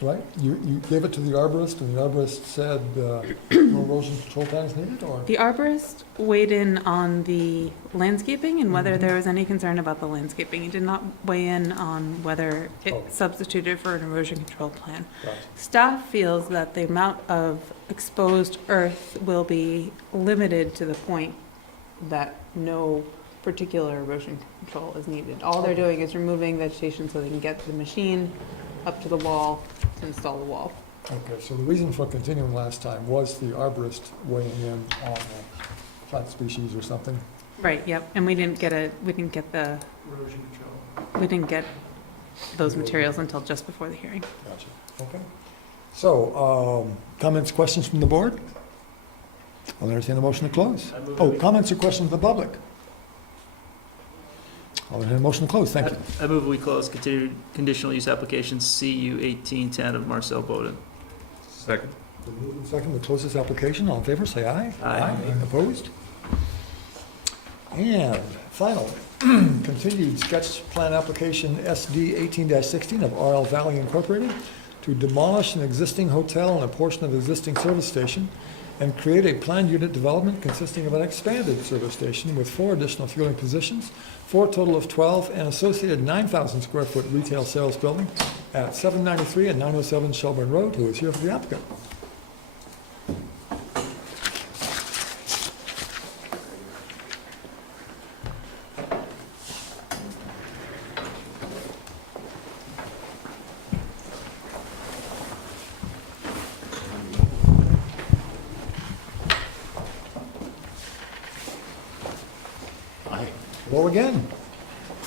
right? You gave it to the arborist, and the arborist said no erosion control plan is needed, or? The arborist weighed in on the landscaping and whether there was any concern about the landscaping. He did not weigh in on whether it substituted for an erosion control plan. Gotcha. Staff feels that the amount of exposed earth will be limited to the point that no particular erosion control is needed. All they're doing is removing vegetation so they can get the machine up to the wall to install the wall. Okay, so the reason for continuing last time was the arborist weighing in on the plant species or something. Right, yep, and we didn't get Erosion control. we didn't get those materials until just before the hearing. Gotcha, okay. So, comments, questions from the board? I'll entertain a motion to close. Oh, comments or questions from the public? I'll entertain a motion to close, thank you. I move we close continued conditional use application CU 18-10 of Marcel Bowden. Second. Been moved and seconded to close this application. All in favor, say aye. Aye. Opposed? And final, continued sketch plan application SD 18-16 of RL Valley Incorporated to demolish an existing hotel and a portion of the existing service station and create a planned unit development consisting of an expanded service station with 4 additional fueling positions, for a total of 12, and associated 9,000 square foot retail sales building at 793 and 907 Shelburne Road. Who is here for the applicant? Hello again.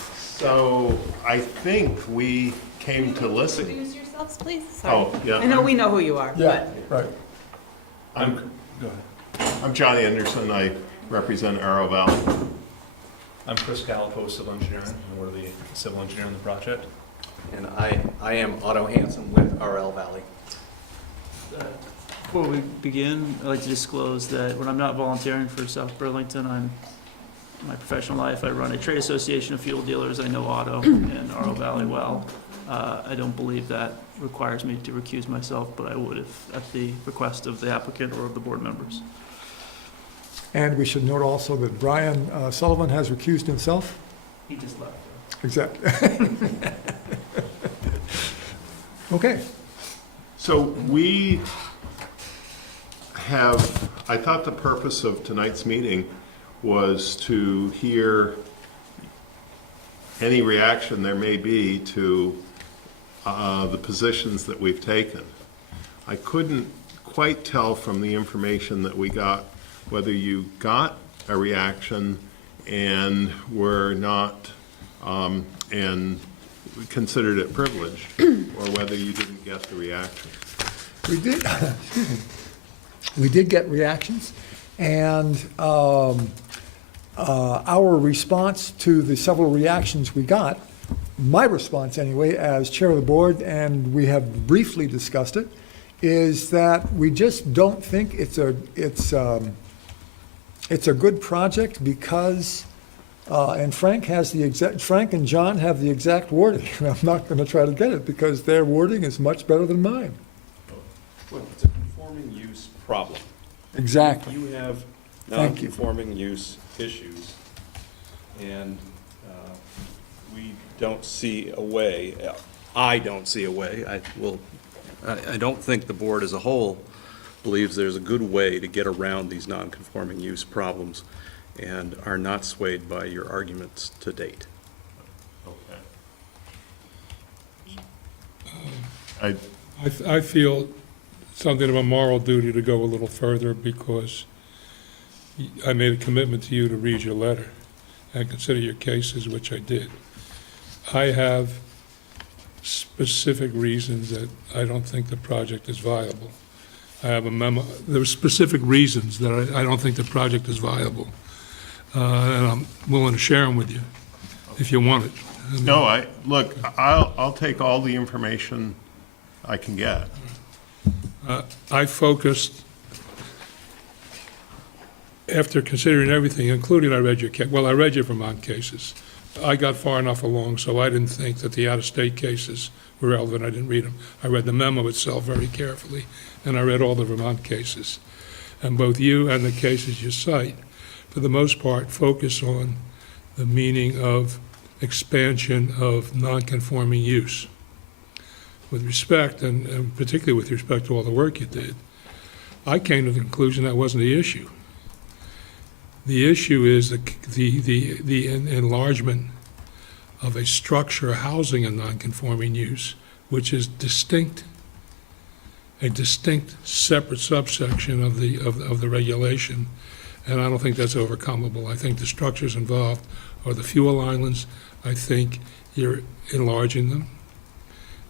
So I think we came to listen. Introduce yourselves, please. Sorry. Oh, yeah. I know we know who you are, Yeah, but right. Go ahead. I'm Johnny Anderson. I represent Arrow Valley. I'm Chris Gallipo, civil engineering, and we're the civil engineer on the project. And I am Otto Hansen with RL Valley. Before we begin, I'd like to disclose that when I'm not volunteering for South Burlington, in my professional life, I run a trade association of fuel dealers. I know Otto and Aro Valley well. I don't believe that requires me to recuse myself, but I would if at the request of the applicant or of the board members. And we should note also that Brian Sullivan has recused himself. He just left. Exactly. Okay. So we have, I thought the purpose of tonight's meeting was to hear any reaction there may be to the positions that we've taken. I couldn't quite tell from the information that we got whether you got a reaction and were not, and considered it privileged, or whether you didn't get the reaction. We did, excuse me. We did get reactions, and our response to the several reactions we got, my response anyway, as chair of the board, and we have briefly discussed it, is that we just don't think it's a good project because, and Frank and John have the exact wording. I'm not going to try to get it because their wording is much better than mine. Well, it's a conforming use problem. Exactly. You have Thank you. non-conforming use issues, and we don't see a way, I don't see a way, I don't think the board as a whole believes there's a good way to get around these non-conforming use problems and are not swayed by your arguments to date. Okay. I feel something of a moral duty to go a little further because I made a commitment to you to read your letter and consider your cases, which I did. I have specific reasons that I don't think the project is viable. I have a memo, there are specific reasons that I don't think the project is viable. And I'm willing to share them with you if you want it. No, I'll take all the information I can get. I focused, after considering everything, including I read your Vermont cases. I got far enough along, so I didn't think that the out-of-state cases were relevant. I didn't read them. I read the memo itself very carefully, and I read all the Vermont cases. And both you and the cases you cite, for the most part, focus on the meaning of expansion of non-conforming use. With respect, and particularly with respect to all the work you did, I came to the conclusion that wasn't the issue. The issue is the enlargement of a structure housing a non-conforming use, which is a distinct separate subsection of the regulation, and I don't think that's overcomable. I think the structures involved are the fuel islands. I think you're enlarging them,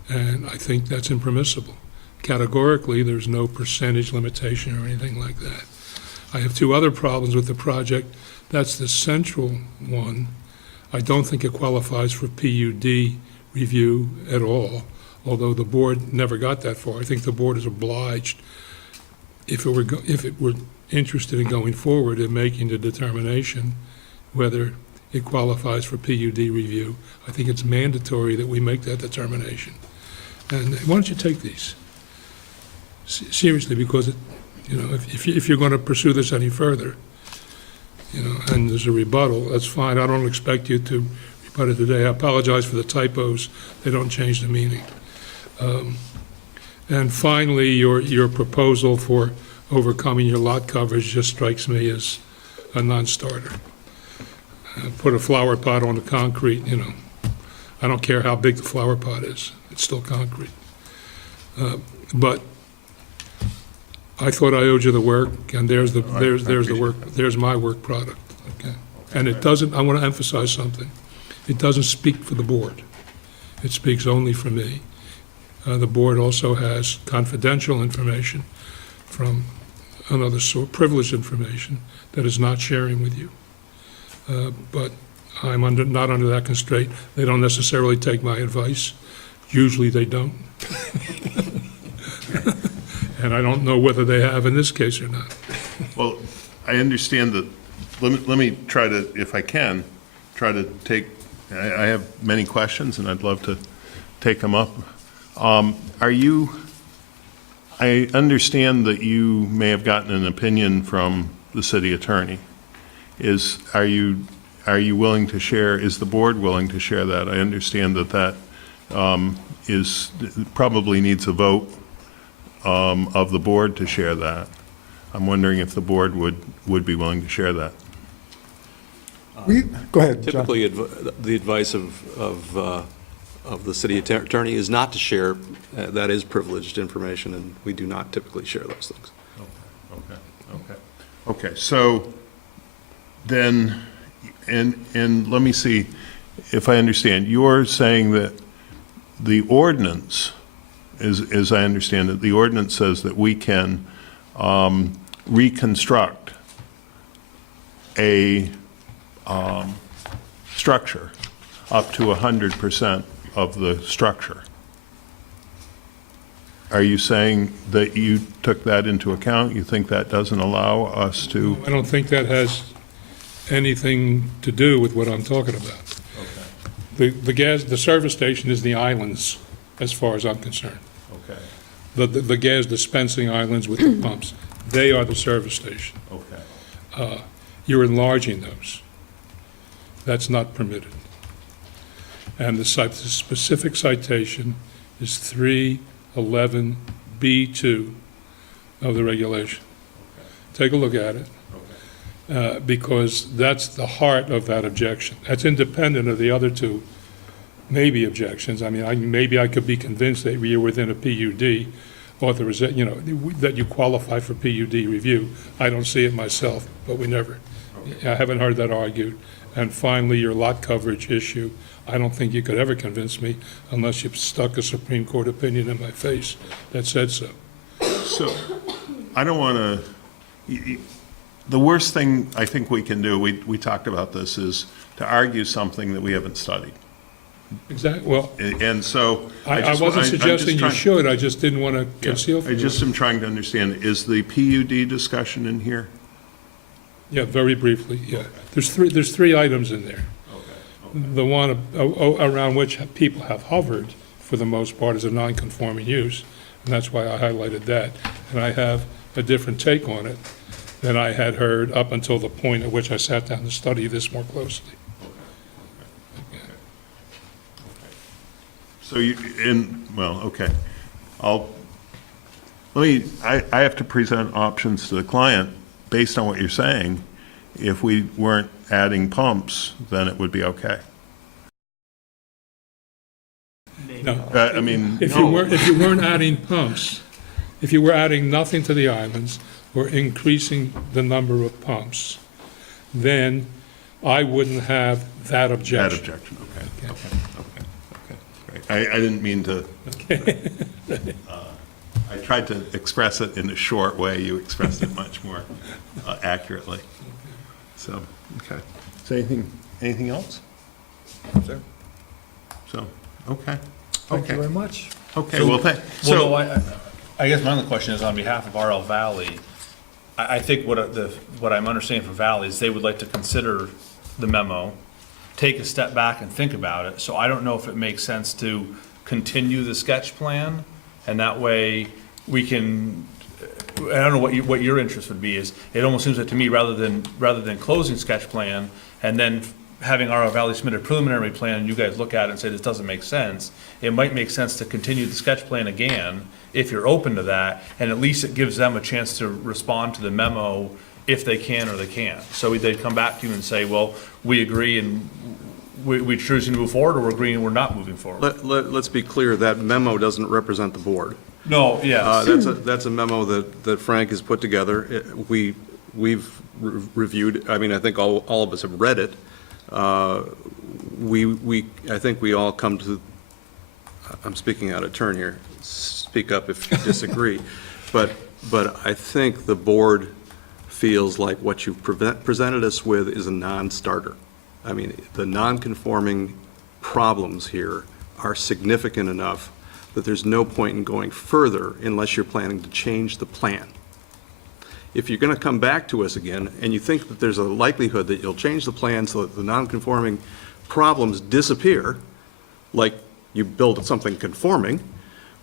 and I think that's impermissible. Categorically, there's no percentage limitation or anything like that. I have two other problems with the project. That's the central one. I don't think it qualifies for PUD review at all, although the board never got that far. I think the board is obliged, if it were interested in going forward in making the determination whether it qualifies for PUD review, I think it's mandatory that we make that determination. And why don't you take these seriously, because if you're going to pursue this any further, and there's a rebuttal, that's fine. I don't expect you to rebut it today. I apologize for the typos. They don't change the meaning. And finally, your proposal for overcoming your lot coverage just strikes me as a non-starter. Put a flower pot on the concrete, I don't care how big the flower pot is. It's still concrete. But I thought I owed you the work, and there's the work. There's my work product. Okay, and it doesn't. I want to emphasize something. It doesn't speak for the board. It speaks only for me. The board also has confidential information from another source, privileged information that is not sharing with you. But I'm not under that constraint. They don't necessarily take my advice. Usually they don't. And I don't know whether they have in this case or not. Well, I understand that, let me try to, if I can, try to take, I have many questions, and I'd love to take them up. I understand that you may have gotten an opinion from the city attorney. Are you willing to share, is the board willing to share that? I understand that probably needs a vote of the board to share that. I'm wondering if the board would be willing to share that. Go ahead, John. Typically, the advice of the city attorney is not to share. That is privileged information, and we do not typically share those things. Okay, so then, and let me see if I understand. You're saying that the ordinance, as I understand it, the ordinance says that we can reconstruct a structure up to 100% of the structure. Are you saying that you took that into account? You think that doesn't allow us to? I don't think that has anything to do with what I'm talking about. Okay. The service station is the islands, as far as I'm concerned. Okay. The gas dispensing islands with the pumps, they are the service station. Okay. You're enlarging those. That's not permitted. And the specific citation is 311B2 of the regulation. Take a look at it, because that's the heart of that objection. That's independent of the other two maybe objections. I mean, maybe I could be convinced that you're within a PUD authorization, that you qualify for PUD review. I don't see it myself, but I haven't heard that argued. And finally, your lot coverage issue, I don't think you could ever convince me unless you've stuck a Supreme Court opinion in my face that said so. So, I don't want to, the worst thing I think we can do, we talked about this, is to argue something that we haven't studied. Exactly, well, And so. I wasn't suggesting you should, I just didn't want to conceal from I you. just am trying to understand, is the PUD discussion in here? Yeah, very briefly, yeah. There's three items in there. The one around which people have hovered, for the most part, is a non-conforming use, and that's why I highlighted that. And I have a different take on it than I had heard up until the point at which I sat down to study this more closely. So okay. I have to present options to the client based on what you're saying. If we weren't adding pumps, then it would be okay. No. I mean, If you weren't adding pumps, if you were adding nothing to the islands or increasing the number of pumps, then I wouldn't have that objection. That objection, okay. Great. I didn't mean to, I tried to express it in a short way. You expressed it much more accurately. So, okay. So anything else? So, okay. Thank you very much. Okay, well, So I guess my only question is on behalf of RL Valley. I think what I'm understanding from Valley is they would like to consider the memo, take a step back and think about it. So I don't know if it makes sense to continue the sketch plan, and that way we can, I don't know what your interest would be. Is it almost seems like to me, rather than closing sketch plan and then having RL Valley submit a preliminary plan and you guys look at it and say this doesn't make sense, it might make sense to continue the sketch plan again if you're open to that, and at least it gives them a chance to respond to the memo if they can or they can't. So they'd come back to you and say, well, we agree and we're choosing to move forward, or we're agreeing we're not moving forward. Let's be clear, that memo doesn't represent the board. No, yes. That's a memo that Frank has put together. We've reviewed, I mean, I think all of us have read it. I think we all come to, I'm speaking out of turn here, speak up if you disagree, but I think the board feels like what you've presented us with is a non-starter. I mean, the non-conforming problems here are significant enough that there's no point in going further unless you're planning to change the plan. If you're going to come back to us again and you think that there's a likelihood that you'll change the plan so that the non-conforming problems disappear, like you build something conforming,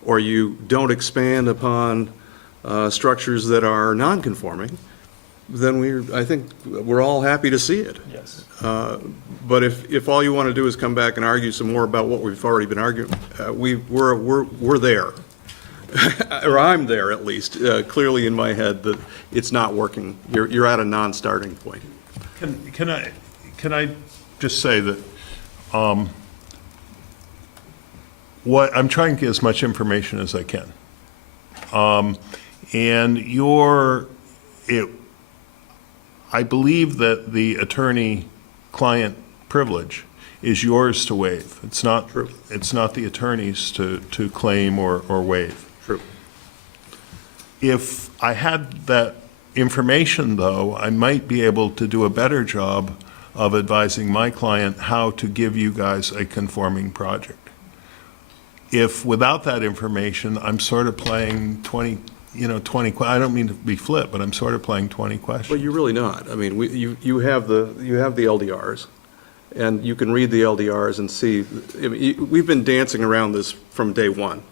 or you don't expand upon structures that are non-conforming, then I think we're all happy to see it. Yes. But if all you want to do is come back and argue some more about what we've already been arguing, we're there. Or I'm there, at least, clearly in my head that it's not working. You're at a non-starting point. Can I just say that what I'm trying to get as much information as I can, and I believe that the attorney-client privilege is yours to waive. It's not. True. It's not the attorney's to claim or waive. True. If I had that information, though, I might be able to do a better job of advising my client how to give you guys a conforming project. If without that information, I'm sort of playing 20, I don't mean to be flip, but I'm sort of playing 20 questions. Well, you're really not. I mean, you have the LDRs, and you can read the LDRs and see. I mean, we've been dancing around this from day one,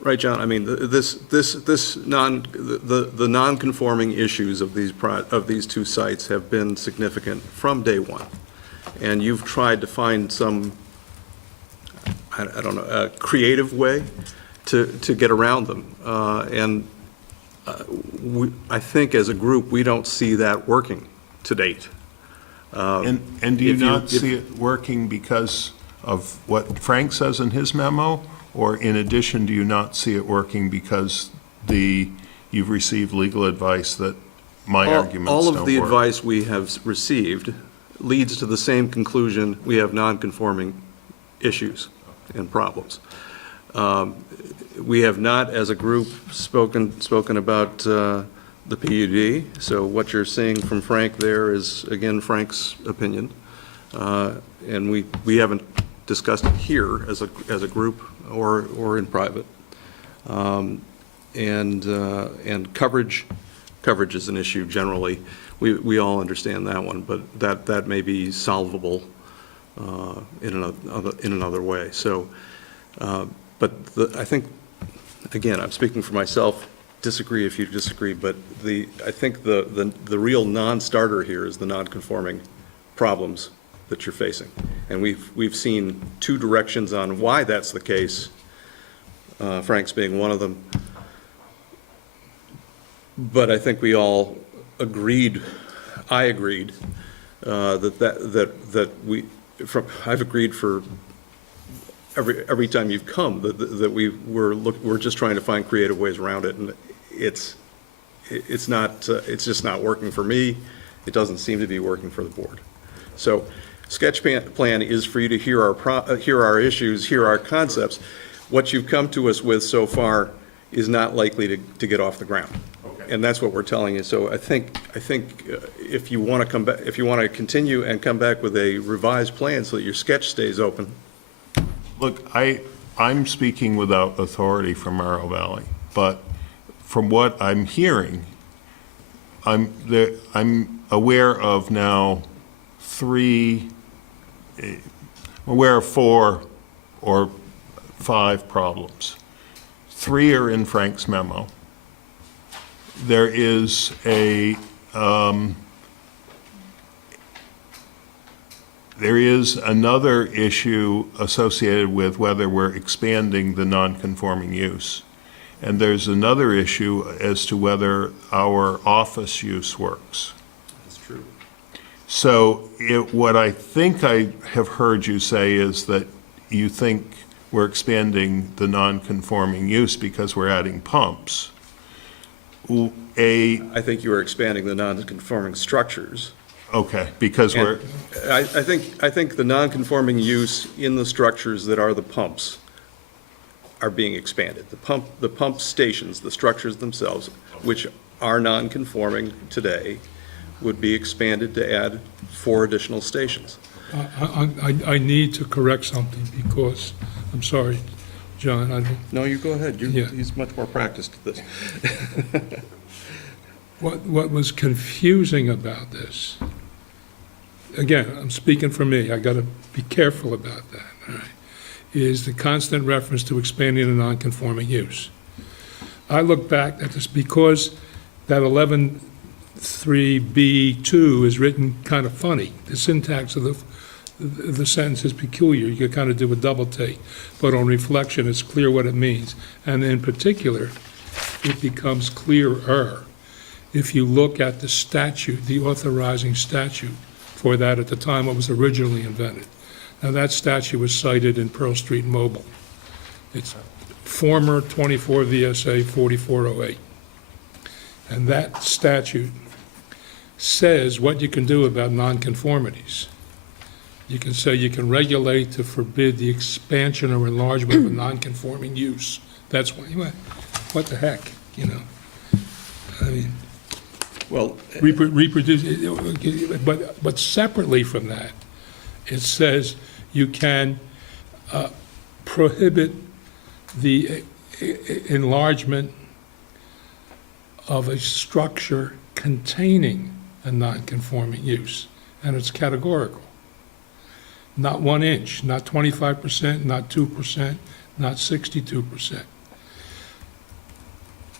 right, John? I mean, the non-conforming issues of these two sites have been significant from day one, and you've tried to find some, I don't know, a creative way to get around them. I think as a group, we don't see that working to date. And do you not see it working because of what Frank says in his memo? Or in addition, do you not see it working because you've received legal advice that my arguments don't work? All of the advice we have received leads to the same conclusion: we have non-conforming issues and problems. We have not, as a group, spoken about the PUD, so what you're seeing from Frank there is, again, Frank's opinion. And we haven't discussed it here as a group or in private. And coverage is an issue generally. We all understand that one, but that may be solvable in another way. So, but I think, again, I'm speaking for myself. Disagree if you disagree, but I think the real non-starter here is the non-conforming problems that you're facing, and we've seen two directions on why that's the case. Frank's being one of them, but I think we all agreed. I agreed that I've agreed for every time you've come that we're just trying to find creative ways around it, and it's just not working for me. It doesn't seem to be working for the board. So, sketch plan is for you to hear our issues, hear our concepts. What you've come to us with so far is not likely to get off the ground. Okay. And that's what we're telling you. So I think if you want to come back, if you want to continue and come back with a revised plan so that your sketch stays open. Look, I'm speaking without authority from Morrow Valley, but from what I'm hearing, I'm aware of now aware of 4 or 5 problems. 3 are in Frank's memo. There is another issue associated with whether we're expanding the non-conforming use. And there's another issue as to whether our office use works. That's true. So what I think I have heard you say is that you think we're expanding the non-conforming use because we're adding pumps. I think you are expanding the non-conforming structures. Okay, because we're... I think the non-conforming use in the structures that are the pumps are being expanded. The pump stations, the structures themselves, which are non-conforming today, would be expanded to add 4 additional stations. I need to correct something because, I'm sorry, John, I don't. No, you go ahead. Yeah. He's much more practiced at this. What was confusing about this, again, I'm speaking for me, I gotta be careful about that, all right, is the constant reference to expanding a non-conforming use. I look back at this because that 11.3B2 is written kind of funny. The syntax of the sentence is peculiar. You could kind of do a double take, but on reflection, it's clear what it means. And in particular, it becomes clearer if you look at the statute, the authorizing statute for that at the time it was originally invented. Now, that statute was cited in Pearl Street Mobile. It's former 24 VSA 4408. And that statute says what you can do about nonconformities. You can say you can regulate to forbid the expansion or enlargement of a nonconforming use. That's what the heck, you know? I mean, Well, reproduce, but separately from that, it says you can prohibit the enlargement of a structure containing a non-conforming use, and it's categorical. Not 1 inch, not 25%, not 2%, not 62%.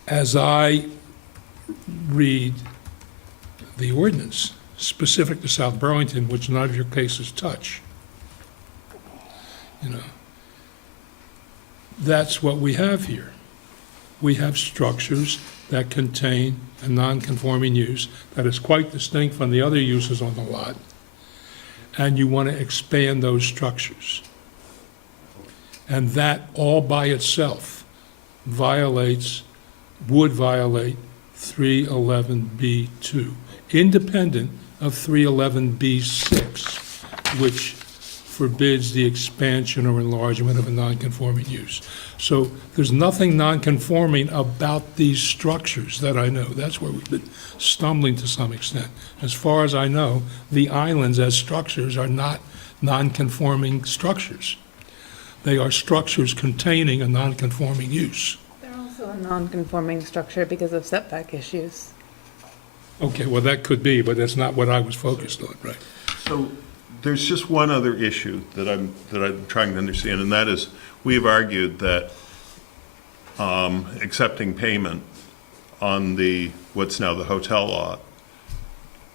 As I read the ordinance specific to South Burlington, which none of your cases touch, you know, that's what we have here. We have structures that contain a non-conforming use that is quite distinct from the other uses on the lot, and you want to expand those structures. And that all by itself would violate 311B2, independent of 311B6, which forbids the expansion or enlargement of a non-conforming use. So there's nothing non-conforming about these structures that I know. That's where we've been stumbling to some extent. As far as I know, the islands as structures are not non-conforming structures. They are structures containing a non-conforming use. They're also a non-conforming structure because of setback issues. Okay, well, that could be, but that's not what I was focused on, right? So there's just one other issue that I'm trying to understand, and that is, we have argued that accepting payment on what's now the hotel lot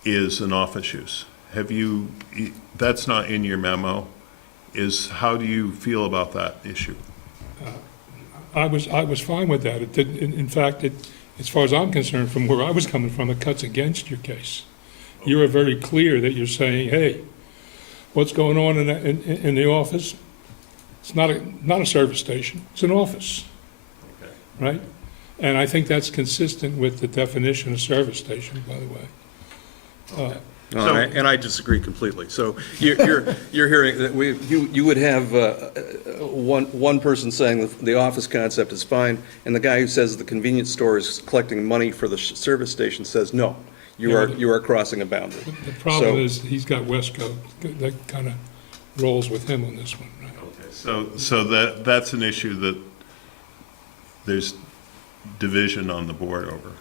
is an office use. That's not in your memo. How do you feel about that issue? I was fine with that. It didn't, in fact, as far as I'm concerned, from where I was coming from, it cuts against your case. You are very clear that you're saying, hey, what's going on in the office? It's not a service station, it's an office, right? And I think that's consistent with the definition of service station, by the way. And I disagree completely. So you're hearing that you would have one person saying the office concept is fine, and the guy who says the convenience store is collecting money for the service station says no. You are crossing a boundary. The problem is he's got Westco. That kind of rolls with him on this one, right? Okay, so that's an issue that there's division on the board over.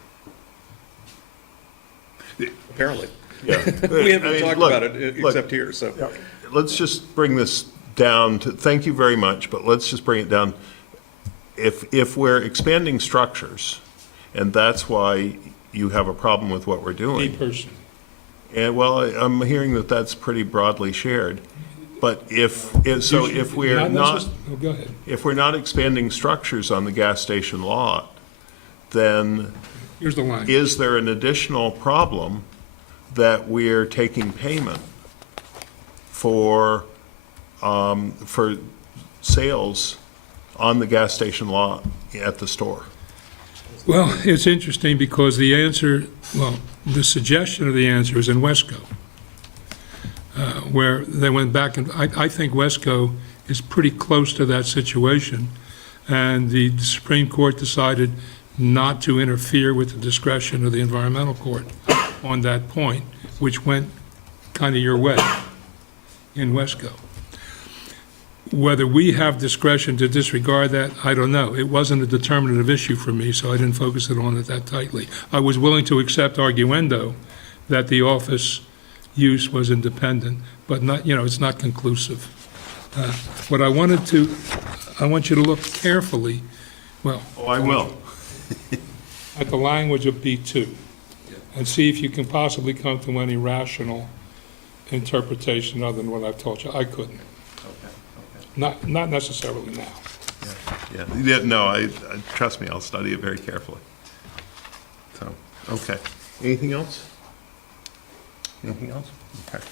Apparently. Yeah. We haven't talked about it except here, so. Let's just bring this down to, thank you very much, but let's just bring it down. If we're expanding structures, and that's why you have a problem with what we're doing. A person. And well, I'm hearing that that's pretty broadly shared. But if we're not expanding structures on the gas station lot, then here's the line. Is there an additional problem that we're taking payment for sales on the gas station lot at the store? Well, it's interesting because the suggestion of the answer is in Wesco, where they went back, and I think Wesco is pretty close to that situation, and the Supreme Court decided not to interfere with the discretion of the environmental court on that point, which went kind of your way in Wesco. Whether we have discretion to disregard that, I don't know. It wasn't a determinative issue for me, so I didn't focus it on it that tightly. I was willing to accept arguendo that the office use was independent, but not, it's not conclusive. What I want you to look carefully, well. Oh, I will. At the language of B2, and see if you can possibly come to any rational interpretation other than what I've told you. I couldn't. Not necessarily now. Yeah, no, I trust me, I'll study it very carefully. So, okay. Anything else? Anything else? Okay.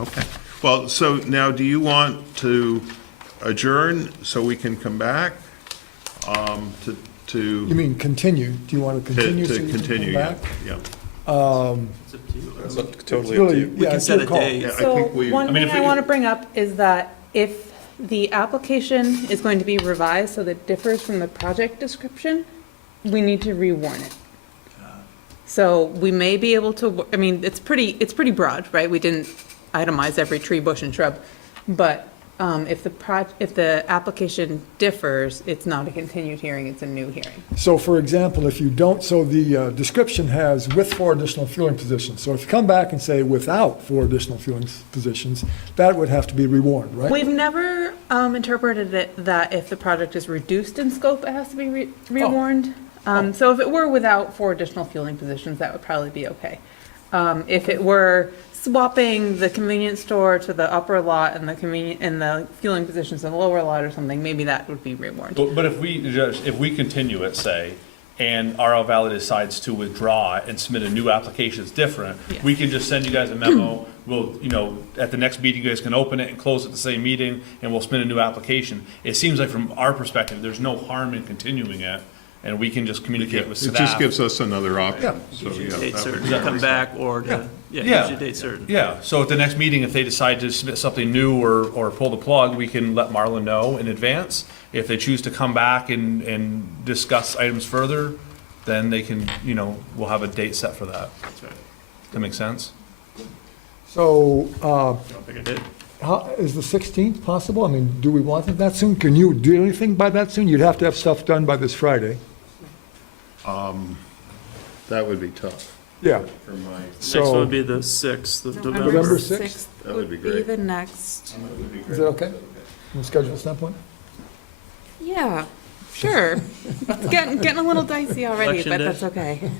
Okay. Well, so now, do you want to adjourn so we can come back to? You mean continue? Do you want to continue? To so you can continue, come yeah, back? yeah. It's totally Really, up to you. yeah, We can it's set your a call. date. Yeah, I So think we- one I mean, thing if I we- want to bring up is that if the application is going to be revised so that it differs from the project description, we need to rewarn it. So we may be able to, I mean, it's pretty broad, right? We didn't itemize every tree, bush, and shrub. But if the application differs, it's not a continued hearing, it's a new hearing. So for example, if you don't, so the description has with 4 additional fueling positions. So if you come back and say without 4 additional fueling positions, that would have to be rewarned, right? We've never interpreted it that if the project is reduced in scope, it has to be rewarned. So if it were without 4 additional fueling positions, that would probably be okay. If it were swapping the convenience store to the upper lot and the fueling positions in the lower lot or something, maybe that would be rewarned. But if we continue it, say, and RL Valley decides to withdraw and submit a new application that's different, Yeah. we can just send you guys a memo. We'll, at the next meeting, you guys can open it and close it at the same meeting, and we'll submit a new application. It seems like from our perspective, there's no harm in continuing it, and we can just communicate with It staff. just gives us another option. So, Gives you yeah, a date that would certain be to great. come back or to, Yeah. gives you a date certain. Yeah, so at the next meeting, if they decide to submit something new or pull the plug, we can let Marla know in advance. If they choose to come back and discuss items further, then they can, we'll have a date set for that. That's right. That make sense? So, I don't think I did. how, is the 16th possible? I mean, do we want it that soon? Can you do anything by that soon? You'd have to have stuff done by this Friday. That would be tough Yeah. for my, Next one So, would be the 6th of November November. 6th? That would be Would be great. the next. is that okay? From a schedule standpoint? Yeah, sure. It's getting a little dicey already, Election but day. that's okay.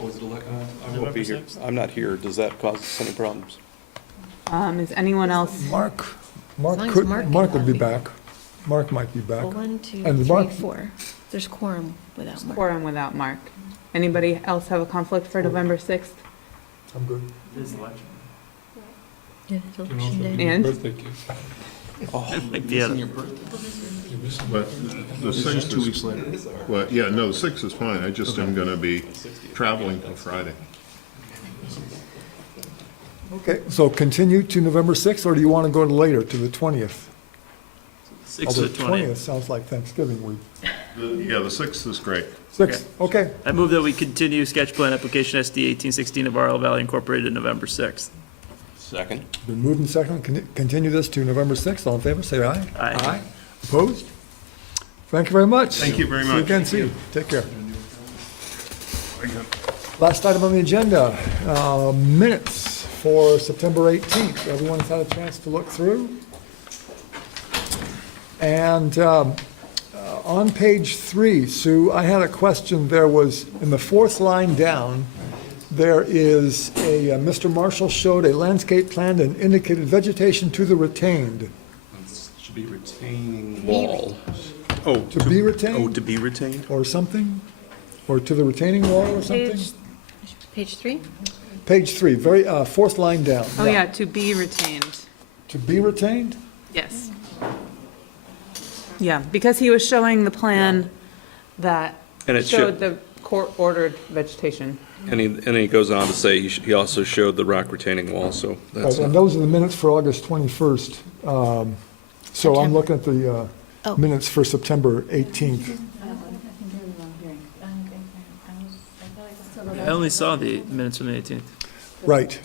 Oh, is it I won't be here. I'm not here. Does that cause us any problems? Is anyone else? Mark long as could, Mark Mark can would be be. back. Mark might be back. Well, 1, 2, And 3, Mark- 4. There's quorum without Mark. Quorum without Mark. Anybody else have a conflict for November 6th? I'm good. It is election. Yeah, it's Can election also day. be your And? birthday gift. Like the other. but the 6th is. 2 weeks later. Well, yeah, no, the 6th is fine. I just am going to be traveling till Friday. Okay, so continue to November 6th, or do you want to go to later, to the 20th? 6th to the 20th. Sounds like Thanksgiving week. Yeah, the 6th is great. 6th, okay. I move that we continue sketch plan application SD 1816 of RL Valley Incorporated November 6th. Second. Been moved and seconded, continue this to November 6th. All in favor, say aye. Aye. Opposed? Thank you very much. Thank you very See you much. again soon. Take care. Last item on the agenda, minutes for September 18th. Everyone's had a chance to look through. And on page 3, Sue, I had a question. There was, in the 4th line down, there is Mr. Marshall showed a landscape plan and indicated vegetation to the retained. Should be retaining wall. Oh, To be retained? to be retained? Or something? Or to the retaining wall or something? Page 3? Page 3, very, 4th line down. Oh, yeah, to be retained. To be retained? Yes. Yeah, because he was showing the plan that And it showed the court-ordered vegetation. And he goes on to say he also showed the rock retaining wall, so that's. And those are the minutes for August 21st. So I'm looking at the Oh. minutes for September 18th. I only saw the minutes from the 18th. Right.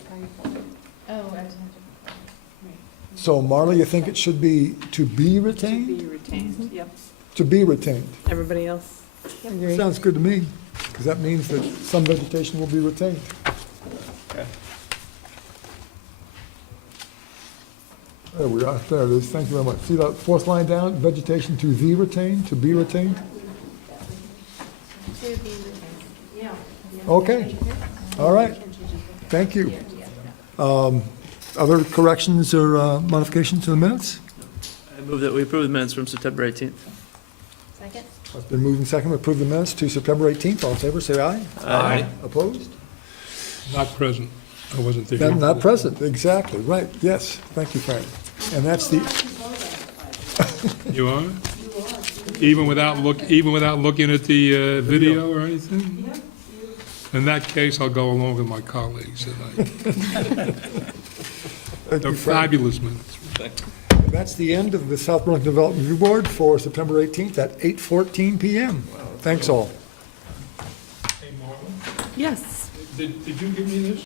So Marla, you think it should be to be To retained? be retained, yep. To be retained. Everybody else agree? Sounds good to me, because that means that some vegetation will be retained. Okay. There we are, there it is, thank you very much. See that fourth line down, vegetation to be retained, to be retained? Okay, all right, thank you. Other corrections or modifications to the minutes? I move that we approve the minutes from September 18th. Second? It's been moved and seconded to approve the minutes to September 18th. All in favor, say aye. Aye. Opposed? Not present. I wasn't there. Then not present, exactly, right, yes, thank you, Frank. And that's the, You are? Even without looking at the video or anything? In that case, I'll go along with my colleagues tonight. thank They're you, Frank. fabulous minutes. That's the end of the South Burlington Development Review Board for September 18th at 8:14 PM. Thanks all. Hey, Marlon, Yes. did you give me this?